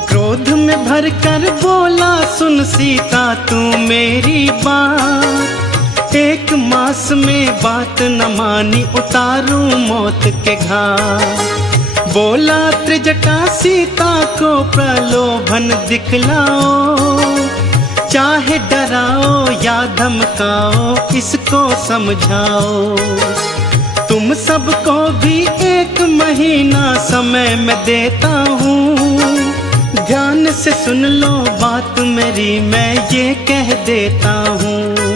क्रोध में भर कर बोला सुन सीता तू मेरी बात, एक मास में बात न मानी उतारूं मौत के घाट। बोला त्रिजटा सीता को प्रलोभन दिखलाओ, चाहे डराओ या धमकाओ इसको समझाओ। तुम सबको भी 1 महीना समय मैं देता हूँ, ध्यान से सुन लो बात मेरी मैं ये कह देता हूँ।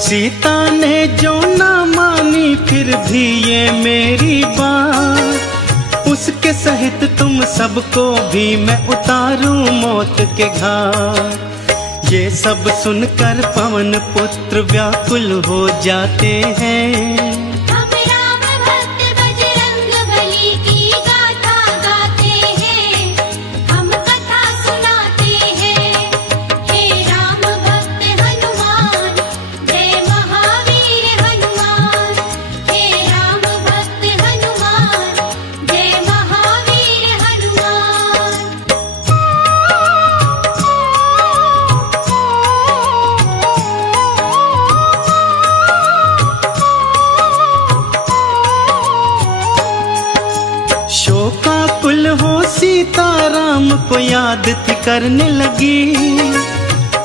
सीता ने जो ना मानी फिर भी ये मेरी बात, उसके सहित तुम सबको भी मैं उतारूं मौत के घाट। ये सब सुनकर पवन पुत्र व्याकुल हो जाते हैं। हम राम भक्त बजरंग बली की गाथा गाते हैं, हम कथा सुनाते हैं। हे राम भक्त हनुमान, जय महावीर हनुमान। हे राम भक्त हनुमान, जय महावीर हनुमान। शोकाकुल हो सीता राम को याद थी करने लगी,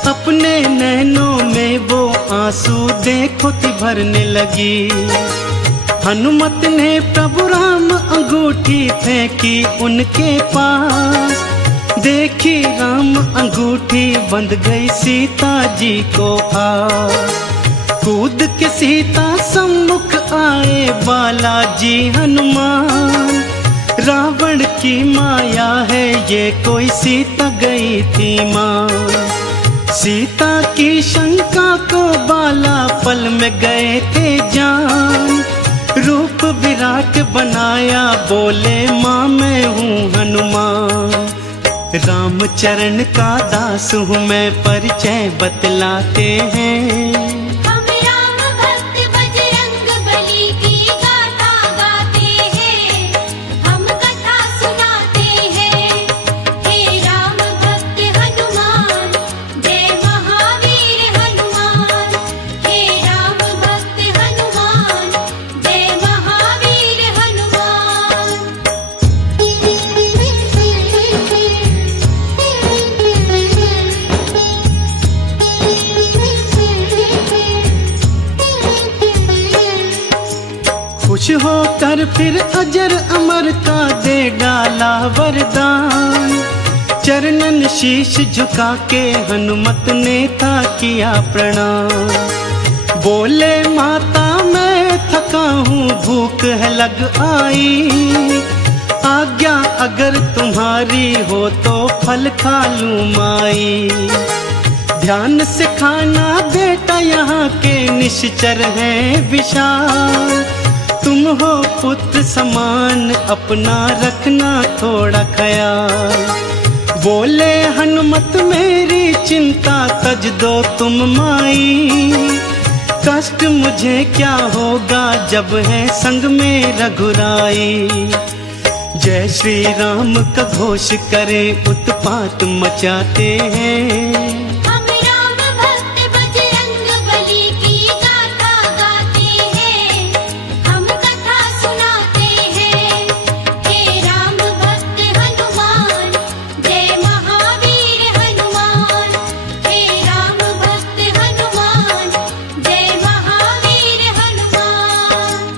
अपने नैनों में वो आंसू देखो थी भरने लगी। हनुमत ने प्रभु राम अंगूठी फेंकी उनके पास, देखी राम अंगूठी बंध गई सीता जी को आस। कूद के सीता सम्मुख आए बालाजी हनुमान, रावण की माया है ये कोई सीता गई थी माँ। सीता की शंका को बाला पल में गए थे जान, रूप विराट बनाया बोले माँ मैं हूँ हनुमान। रामचरण का दास हूँ मैं परिचय बतलाते हैं। हम राम भक्त बजरंग बली की गाथा गाते हैं, हम कथा सुनाते हैं। हे राम भक्त हनुमान, जय महावीर हनुमान। हे राम भक्त हनुमान, जय महावीर हनुमान। खुश होकर फिर अजर अमर का दे डाला वरदान, चरणन शीश झुका के हनुमत ने था किया प्रणाम। बोले माता मैं थका हूँ भूख है लग आई, आज्ञा अगर तुम्हारी हो तो फल खा लूं माई। ध्यान से खाना बेटा यहाँ के निश्चर हैं विशाल, तुम हो पुत्र समान अपना रखना थोड़ा ख्याल। बोले हनुमत मेरी चिंता तज दो तुम माई, कष्ट मुझे क्या होगा जब है संग में रघुराई। जय श्री राम का घोष करें उत्पात मचाते हैं। हम राम भक्त बजरंग बली की गाथा गाते हैं, हम कथा सुनाते हैं। हे राम भक्त हनुमान, जय महावीर हनुमान। हे राम भक्त हनुमान, जय महावीर हनुमान।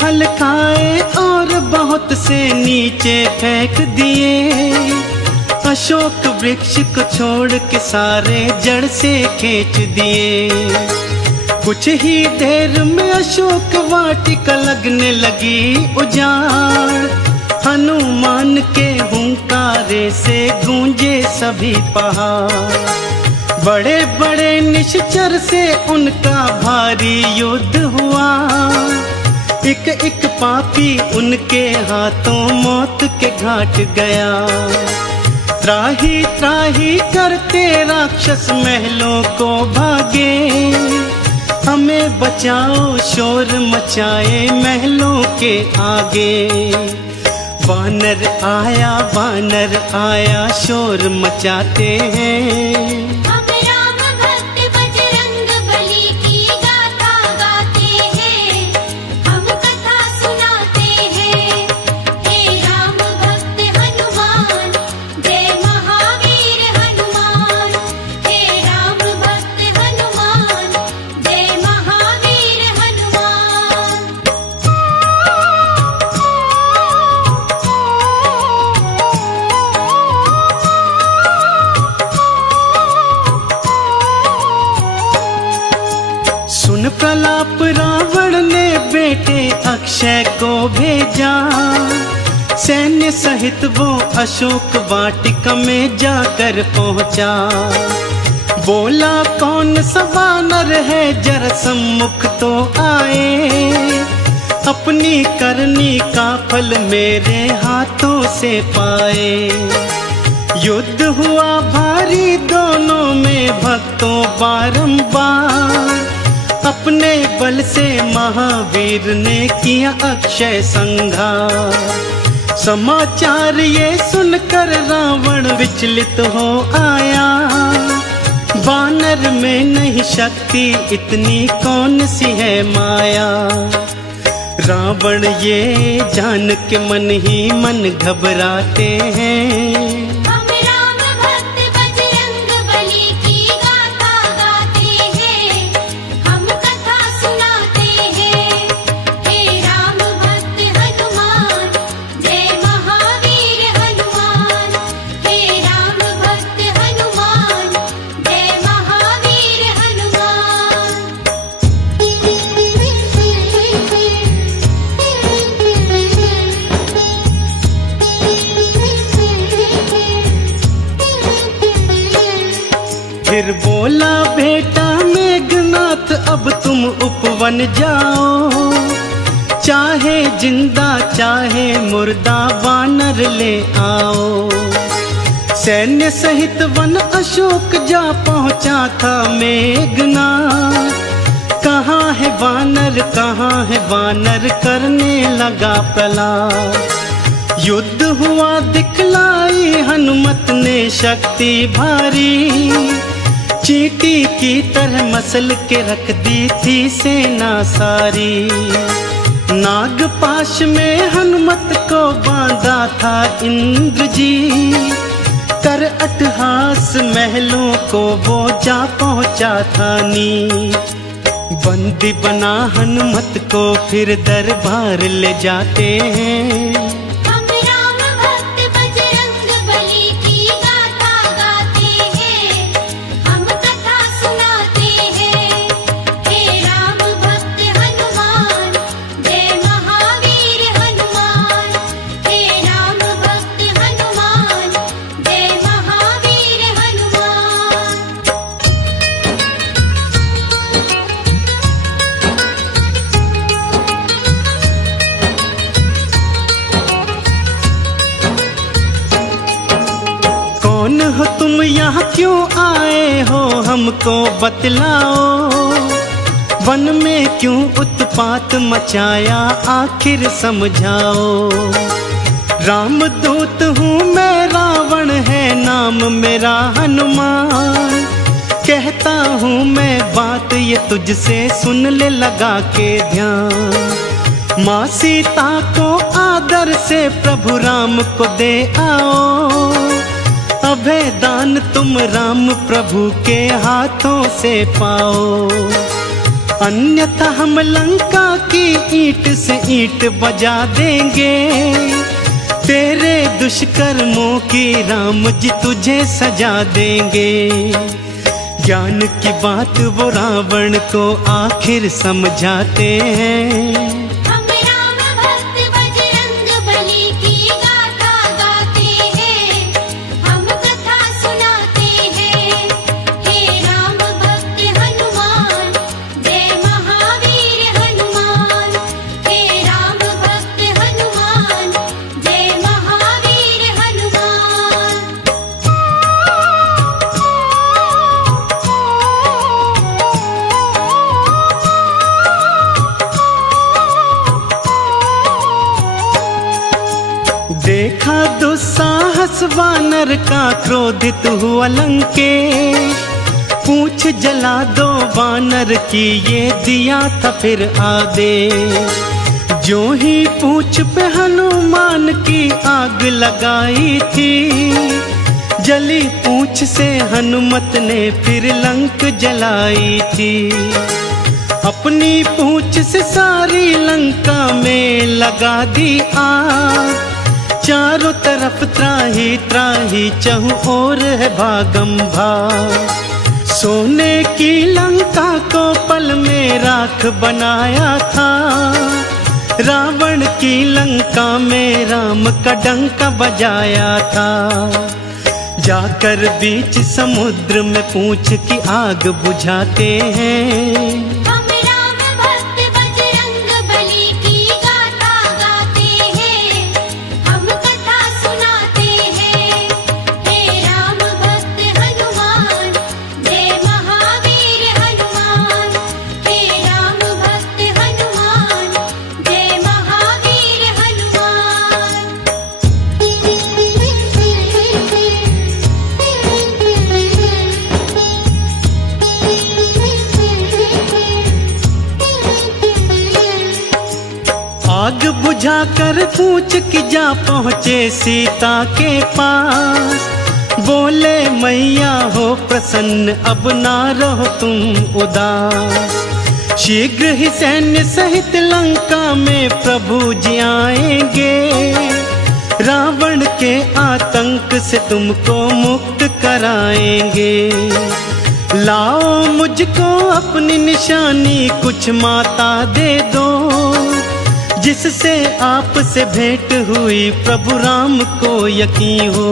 फल खाए और बहुत से नीचे फेंक दिए। अशोक वृक्ष को छोड़ के सारे जड़ से खींच दिए। कुछ ही देर में अशोक वाटिका लगने लगी उजाड़। हनुमान के हुंकारे से गूंजे सभी पहाड़। बड़े बड़े निश्चर से उनका भारी युद्ध हुआ। एक एक पापी उनके हाथों मौत के घाट गया। त्राही त्राही करते राक्षस महलों को भागे। हमें बचाओ शोर मचाए महलों के आगे। वानर आया शोर मचाते हैं। हम राम भक्त बजरंग बली की गाथा गाते हैं। हम कथा सुनाते हैं। हे राम भक्त हनुमान जय महावीर हनुमान। हे राम भक्त हनुमान जय महावीर हनुमान। सुन प्रलाप रावण ने बेटे अक्षय को भेजा। सैन्य सहित वो अशोक वाटिका में जाकर पहुंचा। बोला कौन सा वानर है जरा सम्मुख तो आए। अपनी करनी का फल मेरे हाथों से पाए। युद्ध हुआ भारी दोनों में भक्तों बारंबार। अपने बल से महावीर ने किया अक्षय संहार। समाचार ये सुनकर रावण विचलित हो आया। वानर में नहीं शक्ति इतनी कौन सी है माया। रावण ये जान के मन ही मन घबराते हैं। हम राम भक्त बजरंग बली की गाथा गाते हैं। हम कथा सुनाते हैं। हे राम भक्त हनुमान जय महावीर हनुमान। हे राम भक्त हनुमान जय महावीर हनुमान। फिर बोला बेटा मेघनाथ अब तुम उपवन जाओ। चाहे जिंदा चाहे मुर्दा वानर ले आओ। सैन्य सहित वन अशोक जा पहुंचा था मेघनाथ। कहाँ है वानर करने लगा प्रलाप। युद्ध हुआ दिखलाई हनुमत ने शक्ति भारी। चींटी की तरह मसल के रख दी थी सेना सारी। नागपाश में हनुमत को बांधा था इंद्र जी। कर अट्टहास महलों को वो जा पहुंचा था नीच। बंदी बना हनुमत को फिर दरबार ले जाते हैं। हम राम भक्त बजरंग बली की गाथा गाते हैं। हम कथा सुनाते हैं। हे राम भक्त हनुमान जय महावीर हनुमान। हे राम भक्त हनुमान जय महावीर हनुमान। कौन हो तुम यहाँ क्यों आए हो हमको बतलाओ। वन में क्यों उत्पात मचाया आखिर समझाओ। रामदूत हूँ मैं रावण है नाम मेरा हनुमान। कहता हूँ मैं बात ये तुझसे सुन ले लगा के ध्यान। माँ सीता को आदर से प्रभु राम को दे आओ। अभय दान तुम राम प्रभु के हाथों से पाओ। अन्यथा हम लंका की ईंट से ईंट बजा देंगे। तेरे दुष्कर्मों की राम जी तुझे सजा देंगे। ज्ञान की बात वो रावण को आखिर समझाते हैं। हम राम भक्त बजरंग बली की गाथा गाते हैं, हम कथा सुनाते हैं। हे राम भक्त हनुमान, जय महावीर हनुमान। हे राम भक्त हनुमान, जय महावीर हनुमान। देखा दुस्साहस वानर का क्रोधित हुआ लंकेश। पूछ जला दो वानर की ये दिया था फिर आदेश। जो ही पूछ पे हनुमान की आग लगाई थी, जली पूछ से हनुमत ने फिर लंक जलाई थी। अपनी पूछ से सारी लंका में लगा दी आग। चारों तरफ त्राही त्राही चहुं ओर है भागम भाग। सोने की लंका को पल में राख बनाया था। रावण की लंका में राम का डंका बजाया था। जाकर बीच समुद्र में पूछ की आग बुझाते हैं। हम राम भक्त बजरंग बली की गाथा गाते हैं, हम कथा सुनाते हैं। हे राम भक्त हनुमान, जय महावीर हनुमान। हे राम भक्त हनुमान, जय महावीर आग बुझाकर पूछ की जा पहुँचे सीता के पास। बोले मैया हो प्रसन्न अब ना रहो तुम उदास। शीघ्र ही सैन्य सहित लंका में प्रभु जी आएंगे। रावण के आतंक से तुमको मुक्त कराएंगे। लाओ मुझको अपनी निशानी कुछ माता दे दो। जिससे आपसे भेंट हुई प्रभु राम को यकीन हो।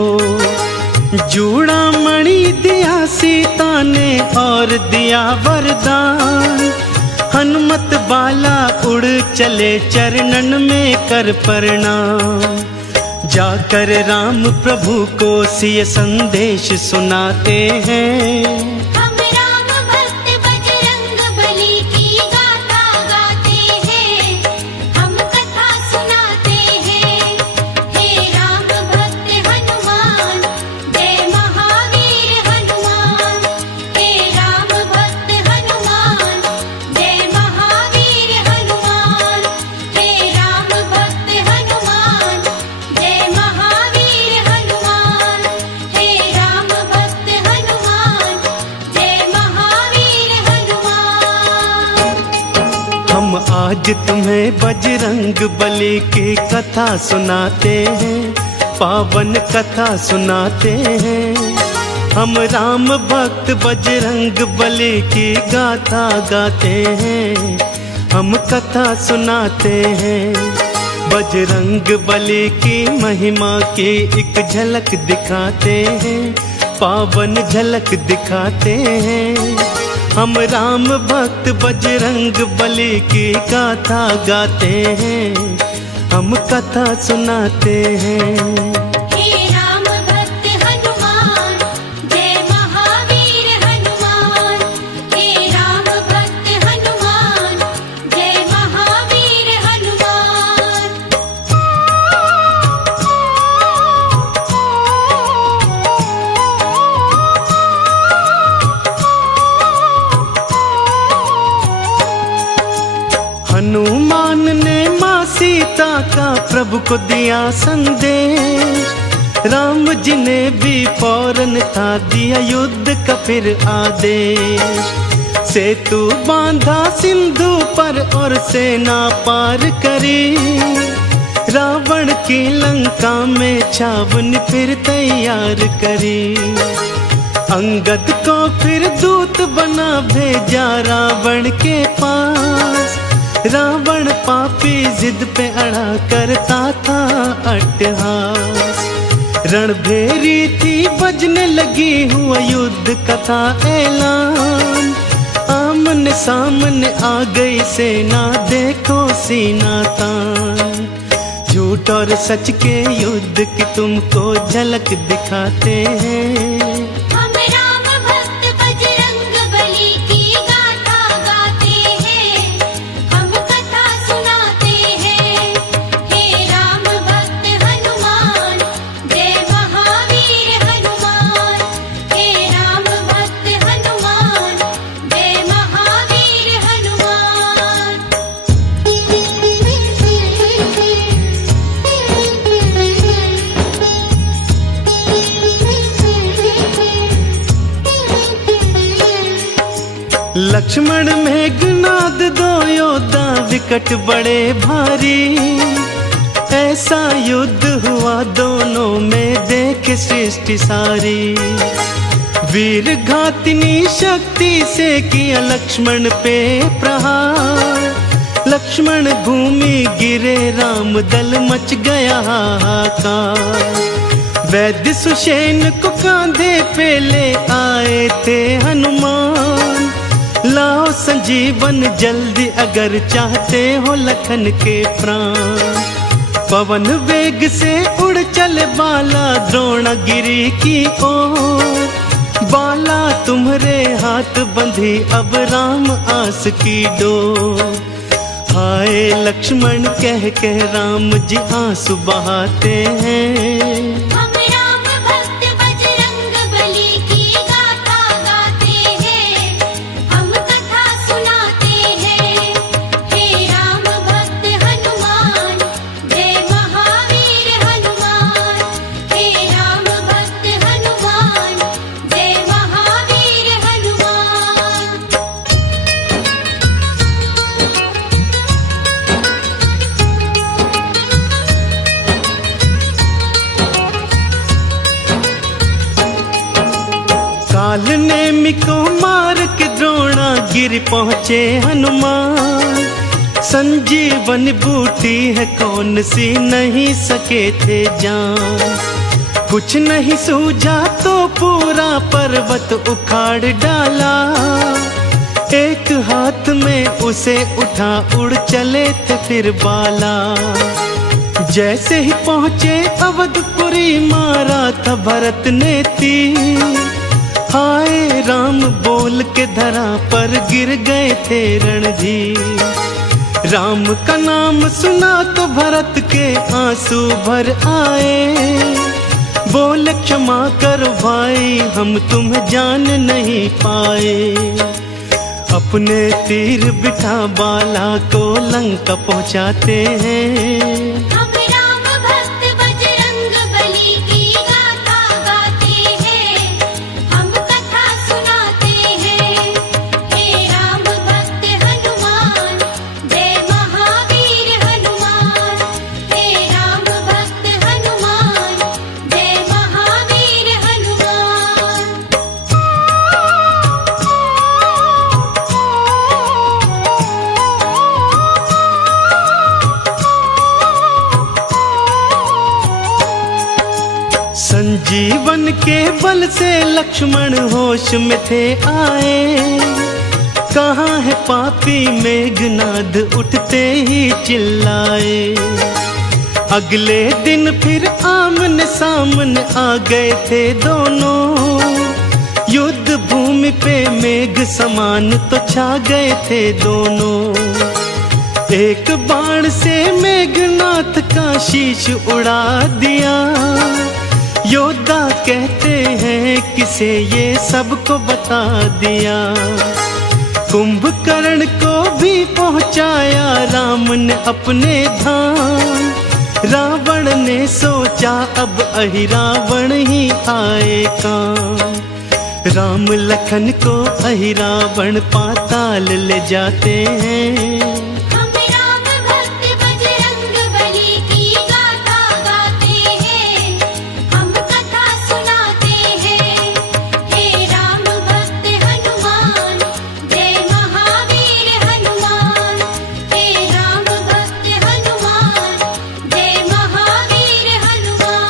जूड़ा मणि दिया सीता ने और दिया वरदान। हनुमत बाला उड़ चले चरणन में कर प्रणाम। जाकर राम प्रभु को सिय संदेश सुनाते हैं। हम राम भक्त बजरंग बली की गाथा गाते हैं, हम कथा सुनाते हैं। हे राम भक्त हनुमान, जय महावीर हनुमान। हे राम भक्त हनुमान, जय महावीर हनुमान। हे राम भक्त हनुमान, जय महावीर हनुमान। हे राम भक्त हनुमान, जय महावीर हनुमान। हम आज तुम्हें बजरंग बली की कथा सुनाते हैं। पावन कथा सुनाते हैं। हम राम भक्त बजरंग बली की गाथा गाते हैं। हम कथा सुनाते हैं। बजरंग बली की महिमा की एक झलक दिखाते हैं। पावन झलक दिखाते हैं। हम राम भक्त बजरंग बली की गाथा गाते हैं। हम कथा सुनाते हैं। हे राम भक्त हनुमान, जय महावीर हनुमान। हे राम भक्त हनुमान, जय महावीर हनुमान। हनुमान ने माँ सीता का प्रभु को दिया संदेश। राम जी ने भी फौरन था दिया युद्ध का फिर आदेश। सेतु बांधा सिंधु पर और सेना पार करी, रावण की लंका में छावनी फिर तैयार करी। अंगद को फिर दूत बना भेजा रावण के पास, रावण पापी जिद पे अड़ा करता था अट्टहास। रणभेरी थी बजने लगी हुआ युद्ध कथा ऐलान, आमने सामने आ गई सेना देखो सीना तान। झूठ और सच के युद्ध की तुमको झलक दिखाते हैं, हम राम भक्त बजरंग बली की गाथा गाते हैं, हम कथा सुनाते हैं। हे राम भक्त हनुमान, जय महावीर हनुमान। हे राम भक्त हनुमान, जय महावीर हनुमान। लक्ष्मण मेघनाद दो योद्धा विकट बड़े भारी, ऐसा युद्ध हुआ दोनों में देख सृष्टि सारी। वीर घातिनी शक्ति से किया लक्ष्मण पे प्रहार, लक्ष्मण भूमि गिरे राम दल मच गया हाहाकार। वैद्य सुषेण को कांधे पे ले आए थे हनुमान, लाओ संजीवन जल्दी अगर चाहते हो लखन के प्राण। पवन वेग से उड़ चले बाला द्रोणगिरी की ओर, बाला तुम्हारे हाथ बंधी अब राम आस की डोर। हाय लक्ष्मण कह के राम जी आंसू बहाते हैं, हम राम भक्त बजरंग बली की गाथा गाते हैं, हम कथा सुनाते हैं। हे राम भक्त हनुमान, जय महावीर हनुमान। हे राम भक्त हनुमान, जय महावीर हनुमान। काल नेमि को मार के द्रोणा गिर पहुँचे हनुमान। संजीवन बूटी है कौन सी नहीं सके थे जान, कुछ नहीं सूझा तो पूरा पर्वत उखाड़ डाला। एक हाथ में उसे उठा उड़ चले थे फिर बाला। जैसे ही पहुँचे अवधपुरी मारा था भरत ने तीर, हाय राम बोल के धरा पर गिर गए थे रणधीर। राम का नाम सुना तो भरत के आंसू भर आए, बोले क्षमा करो भाई हम तुम्हें जान नहीं पाए। अपने तीर बिठा बाला को लंका पहुंचाते हैं, हम राम भक्त बजरंग बली की गाथा गाते हैं, हम कथा सुनाते हैं। हे राम भक्त हनुमान, जय महावीर हनुमान। हे राम भक्त हनुमान, जय महावीर हनुमान। संजीवन के बल से लक्ष्मण होश में थे आए। कहाँ है पापी मेघनाद उठते ही चिल्लाए। अगले दिन फिर आमने सामने आ गए थे दोनों, युद्ध भूमि पे मेघ समान तो छा गए थे दोनों। एक बाण से मेघनाथ का शीश उड़ा दिया, योद्धा कहते हैं किसे ये सबको बता दिया। कुंभकर्ण को भी पहुंचाया राम ने अपने धाम। रावण ने सोचा अब अहि रावण ही आए काम। राम लखन को अहिरावण पाताल ले जाते हैं। हम राम भक्त बजरंग बली की गाथा गाते हैं, हम कथा सुनाते हैं। हे राम भक्त हनुमान, जय महावीर हनुमान। हे राम भक्त हनुमान, जय महावीर हनुमान।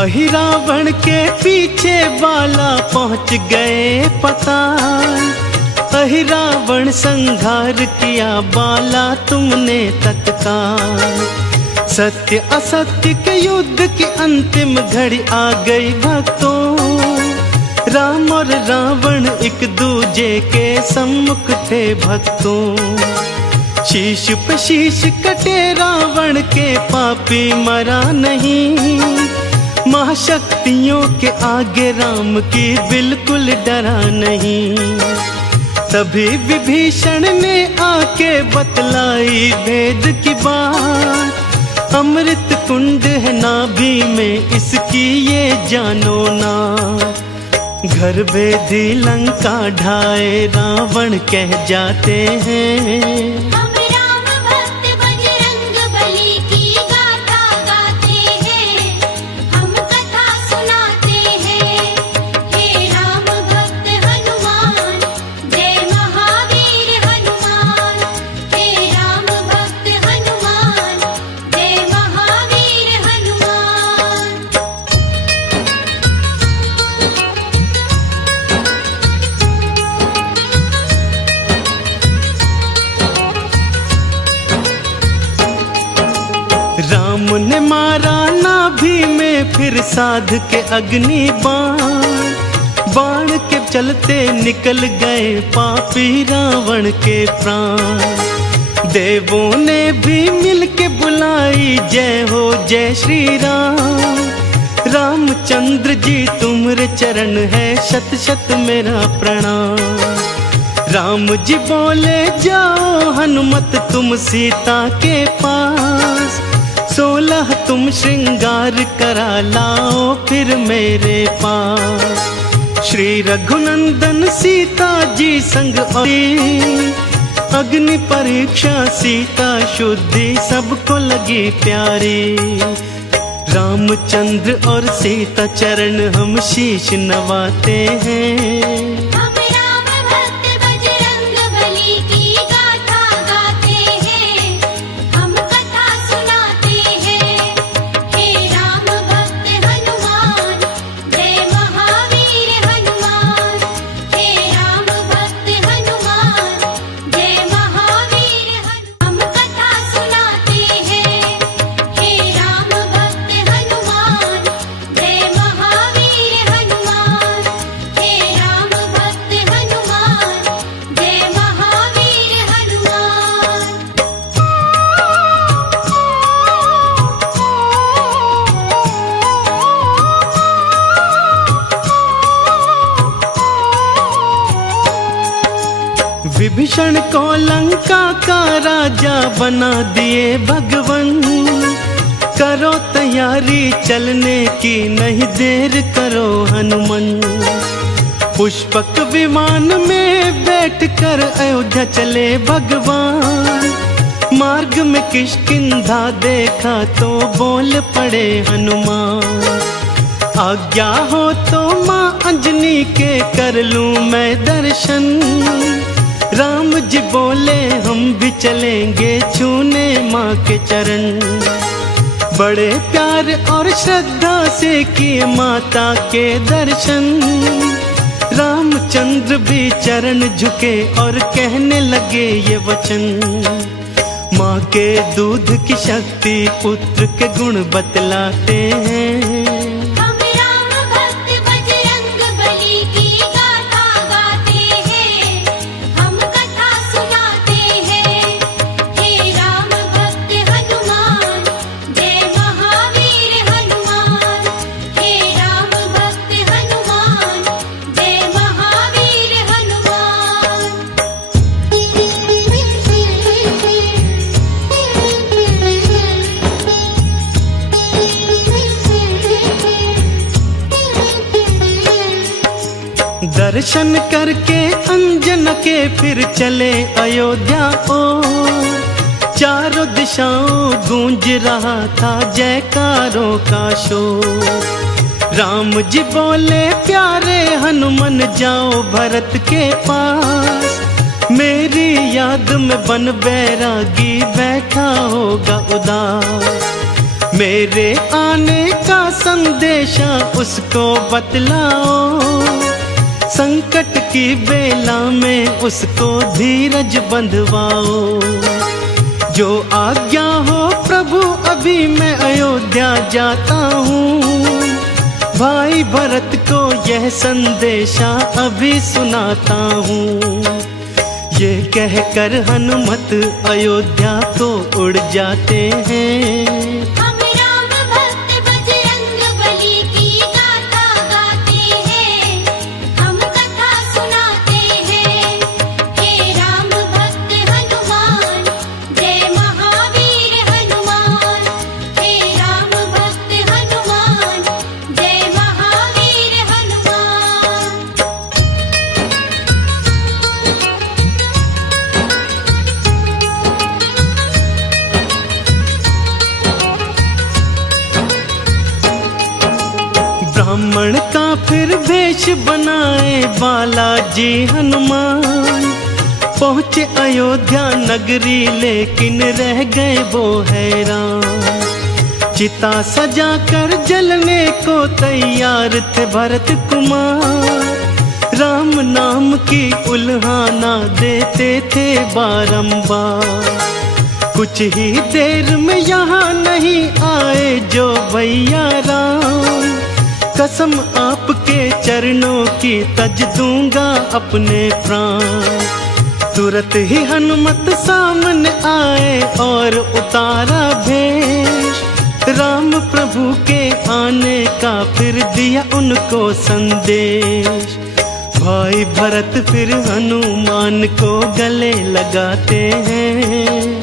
अहिरावण के पीछे बाला पहुंच गए पताल। अहिरावण संघार किया बाला तुमने तत्काल। सत्य असत्य के युद्ध की अंतिम घड़ी आ गई भक्तों। राम और रावण एक दूजे के सम्मुख थे भक्तों। शीश पे शीश कटे रावण के, पापी मरा नहीं। महाशक्तियों के आगे राम की बिल्कुल डरा नहीं। तभी विभीषण ने आके बतलाई भेद की बात। अमृत कुंड है नाभि में इसकी ये जानो ना। घर भेदी लंका ढाए रावण कह जाते हैं। हम राम भक्त बजरंग बली की गाथा गाते हैं, हम कथा सुनाते हैं। हे राम भक्त हनुमान, जय महावीर हनुमान। हे राम भक्त हनुमान, जय महावीर हनुमान। राम ने मारा नाभि में फिर साध के अग्नि बाण। बाण के चलते निकल गए पापी रावण के प्राण। देवों ने भी मिल के बुलाई जय हो जय श्री राम। रामचंद्र जी तुम्हारे चरण है शत शत मेरा प्रणाम। राम जी बोले जाओ हनुमत तुम सीता के पास। 16 तुम श्रृंगार करा लाओ फिर मेरे पास। श्री रघुनंदन सीता जी संग आई। अग्नि परीक्षा सीता शुद्धि सबको लगी प्यारी। रामचंद्र और सीता चरण हम शीश नवाते हैं। हम राम भक्त बजरंग बली की गाथा गाते हैं, हम कथा सुनाते हैं। हे राम भक्त हनुमान, जय महावीर हनुमान। हे राम भक्त हनुमान, जय महावीर हनुमान। हम कथा सुनाते हैं। हे राम भक्त हनुमान, जय महावीर हनुमान। हे राम भक्त हनुमान, जय महावीर हनुमान। विभीषण को लंका का राजा बना दिए भगवन। करो तैयारी चलने की नहीं देर करो हनुमान। पुष्पक विमान में बैठकर अयोध्या चले भगवान। मार्ग में किष्किंधा देखा तो बोल पड़े हनुमान। आज्ञा हो तो माँ अंजनी के कर लूं मैं दर्शन। राम जी बोले हम भी चलेंगे छूने माँ के चरण। बड़े प्यार और श्रद्धा से किए माता के दर्शन। रामचंद्र भी चरण झुके और कहने लगे ये वचन। माँ के दूध की शक्ति पुत्र के गुण बतलाते हैं। हम राम भक्त बजरंग बली की गाथा गाते हैं, हम कथा सुनाते हैं। हे राम भक्त हनुमान, जय महावीर हनुमान। हे राम भक्त हनुमान, जय महावीर हनुमान। दर्शन करके अंजन के फिर चले अयोध्या ओ। चारों दिशाओं गूंज रहा था जयकारों का शोर। राम जी बोले प्यारे हनुमान जाओ भरत के पास, मेरी याद में बन बैरागी बैठा होगा उदास। मेरे आने का संदेशा उसको बतलाओ, संकट की बेला में उसको धीरज बंधवाओ। जो आज्ञा हो प्रभु अभी मैं अयोध्या जाता हूँ, भाई भरत को यह संदेशा अभी सुनाता हूँ। ये कहकर हनुमत अयोध्या को उड़ जाते हैं। हम राम भक्त बजरंग बली की गाथा गाते हैं, हम कथा सुनाते हैं। हे राम भक्त हनुमान, जय महावीर हनुमान। हे राम भक्त हनुमान, जय महावीर हनुमान। ब्राह्मण का फिर वेश बनाए बालाजी हनुमान, पहुँचे अयोध्या नगरी लेकिन रह गए वो हैरान। चिता सजा कर जलने को तैयार थे भरत कुमार, राम नाम की उल्हाना देते थे बारंबार। कुछ ही देर में यहाँ नहीं आए जो भैया राम, कसम आपके चरणों की तज दूंगा अपने प्राण। तुरंत ही हनुमत सामने आए और उतारा भेष, राम प्रभु के आने का फिर दिया उनको संदेश। भाई भरत फिर हनुमान को गले लगाते हैं।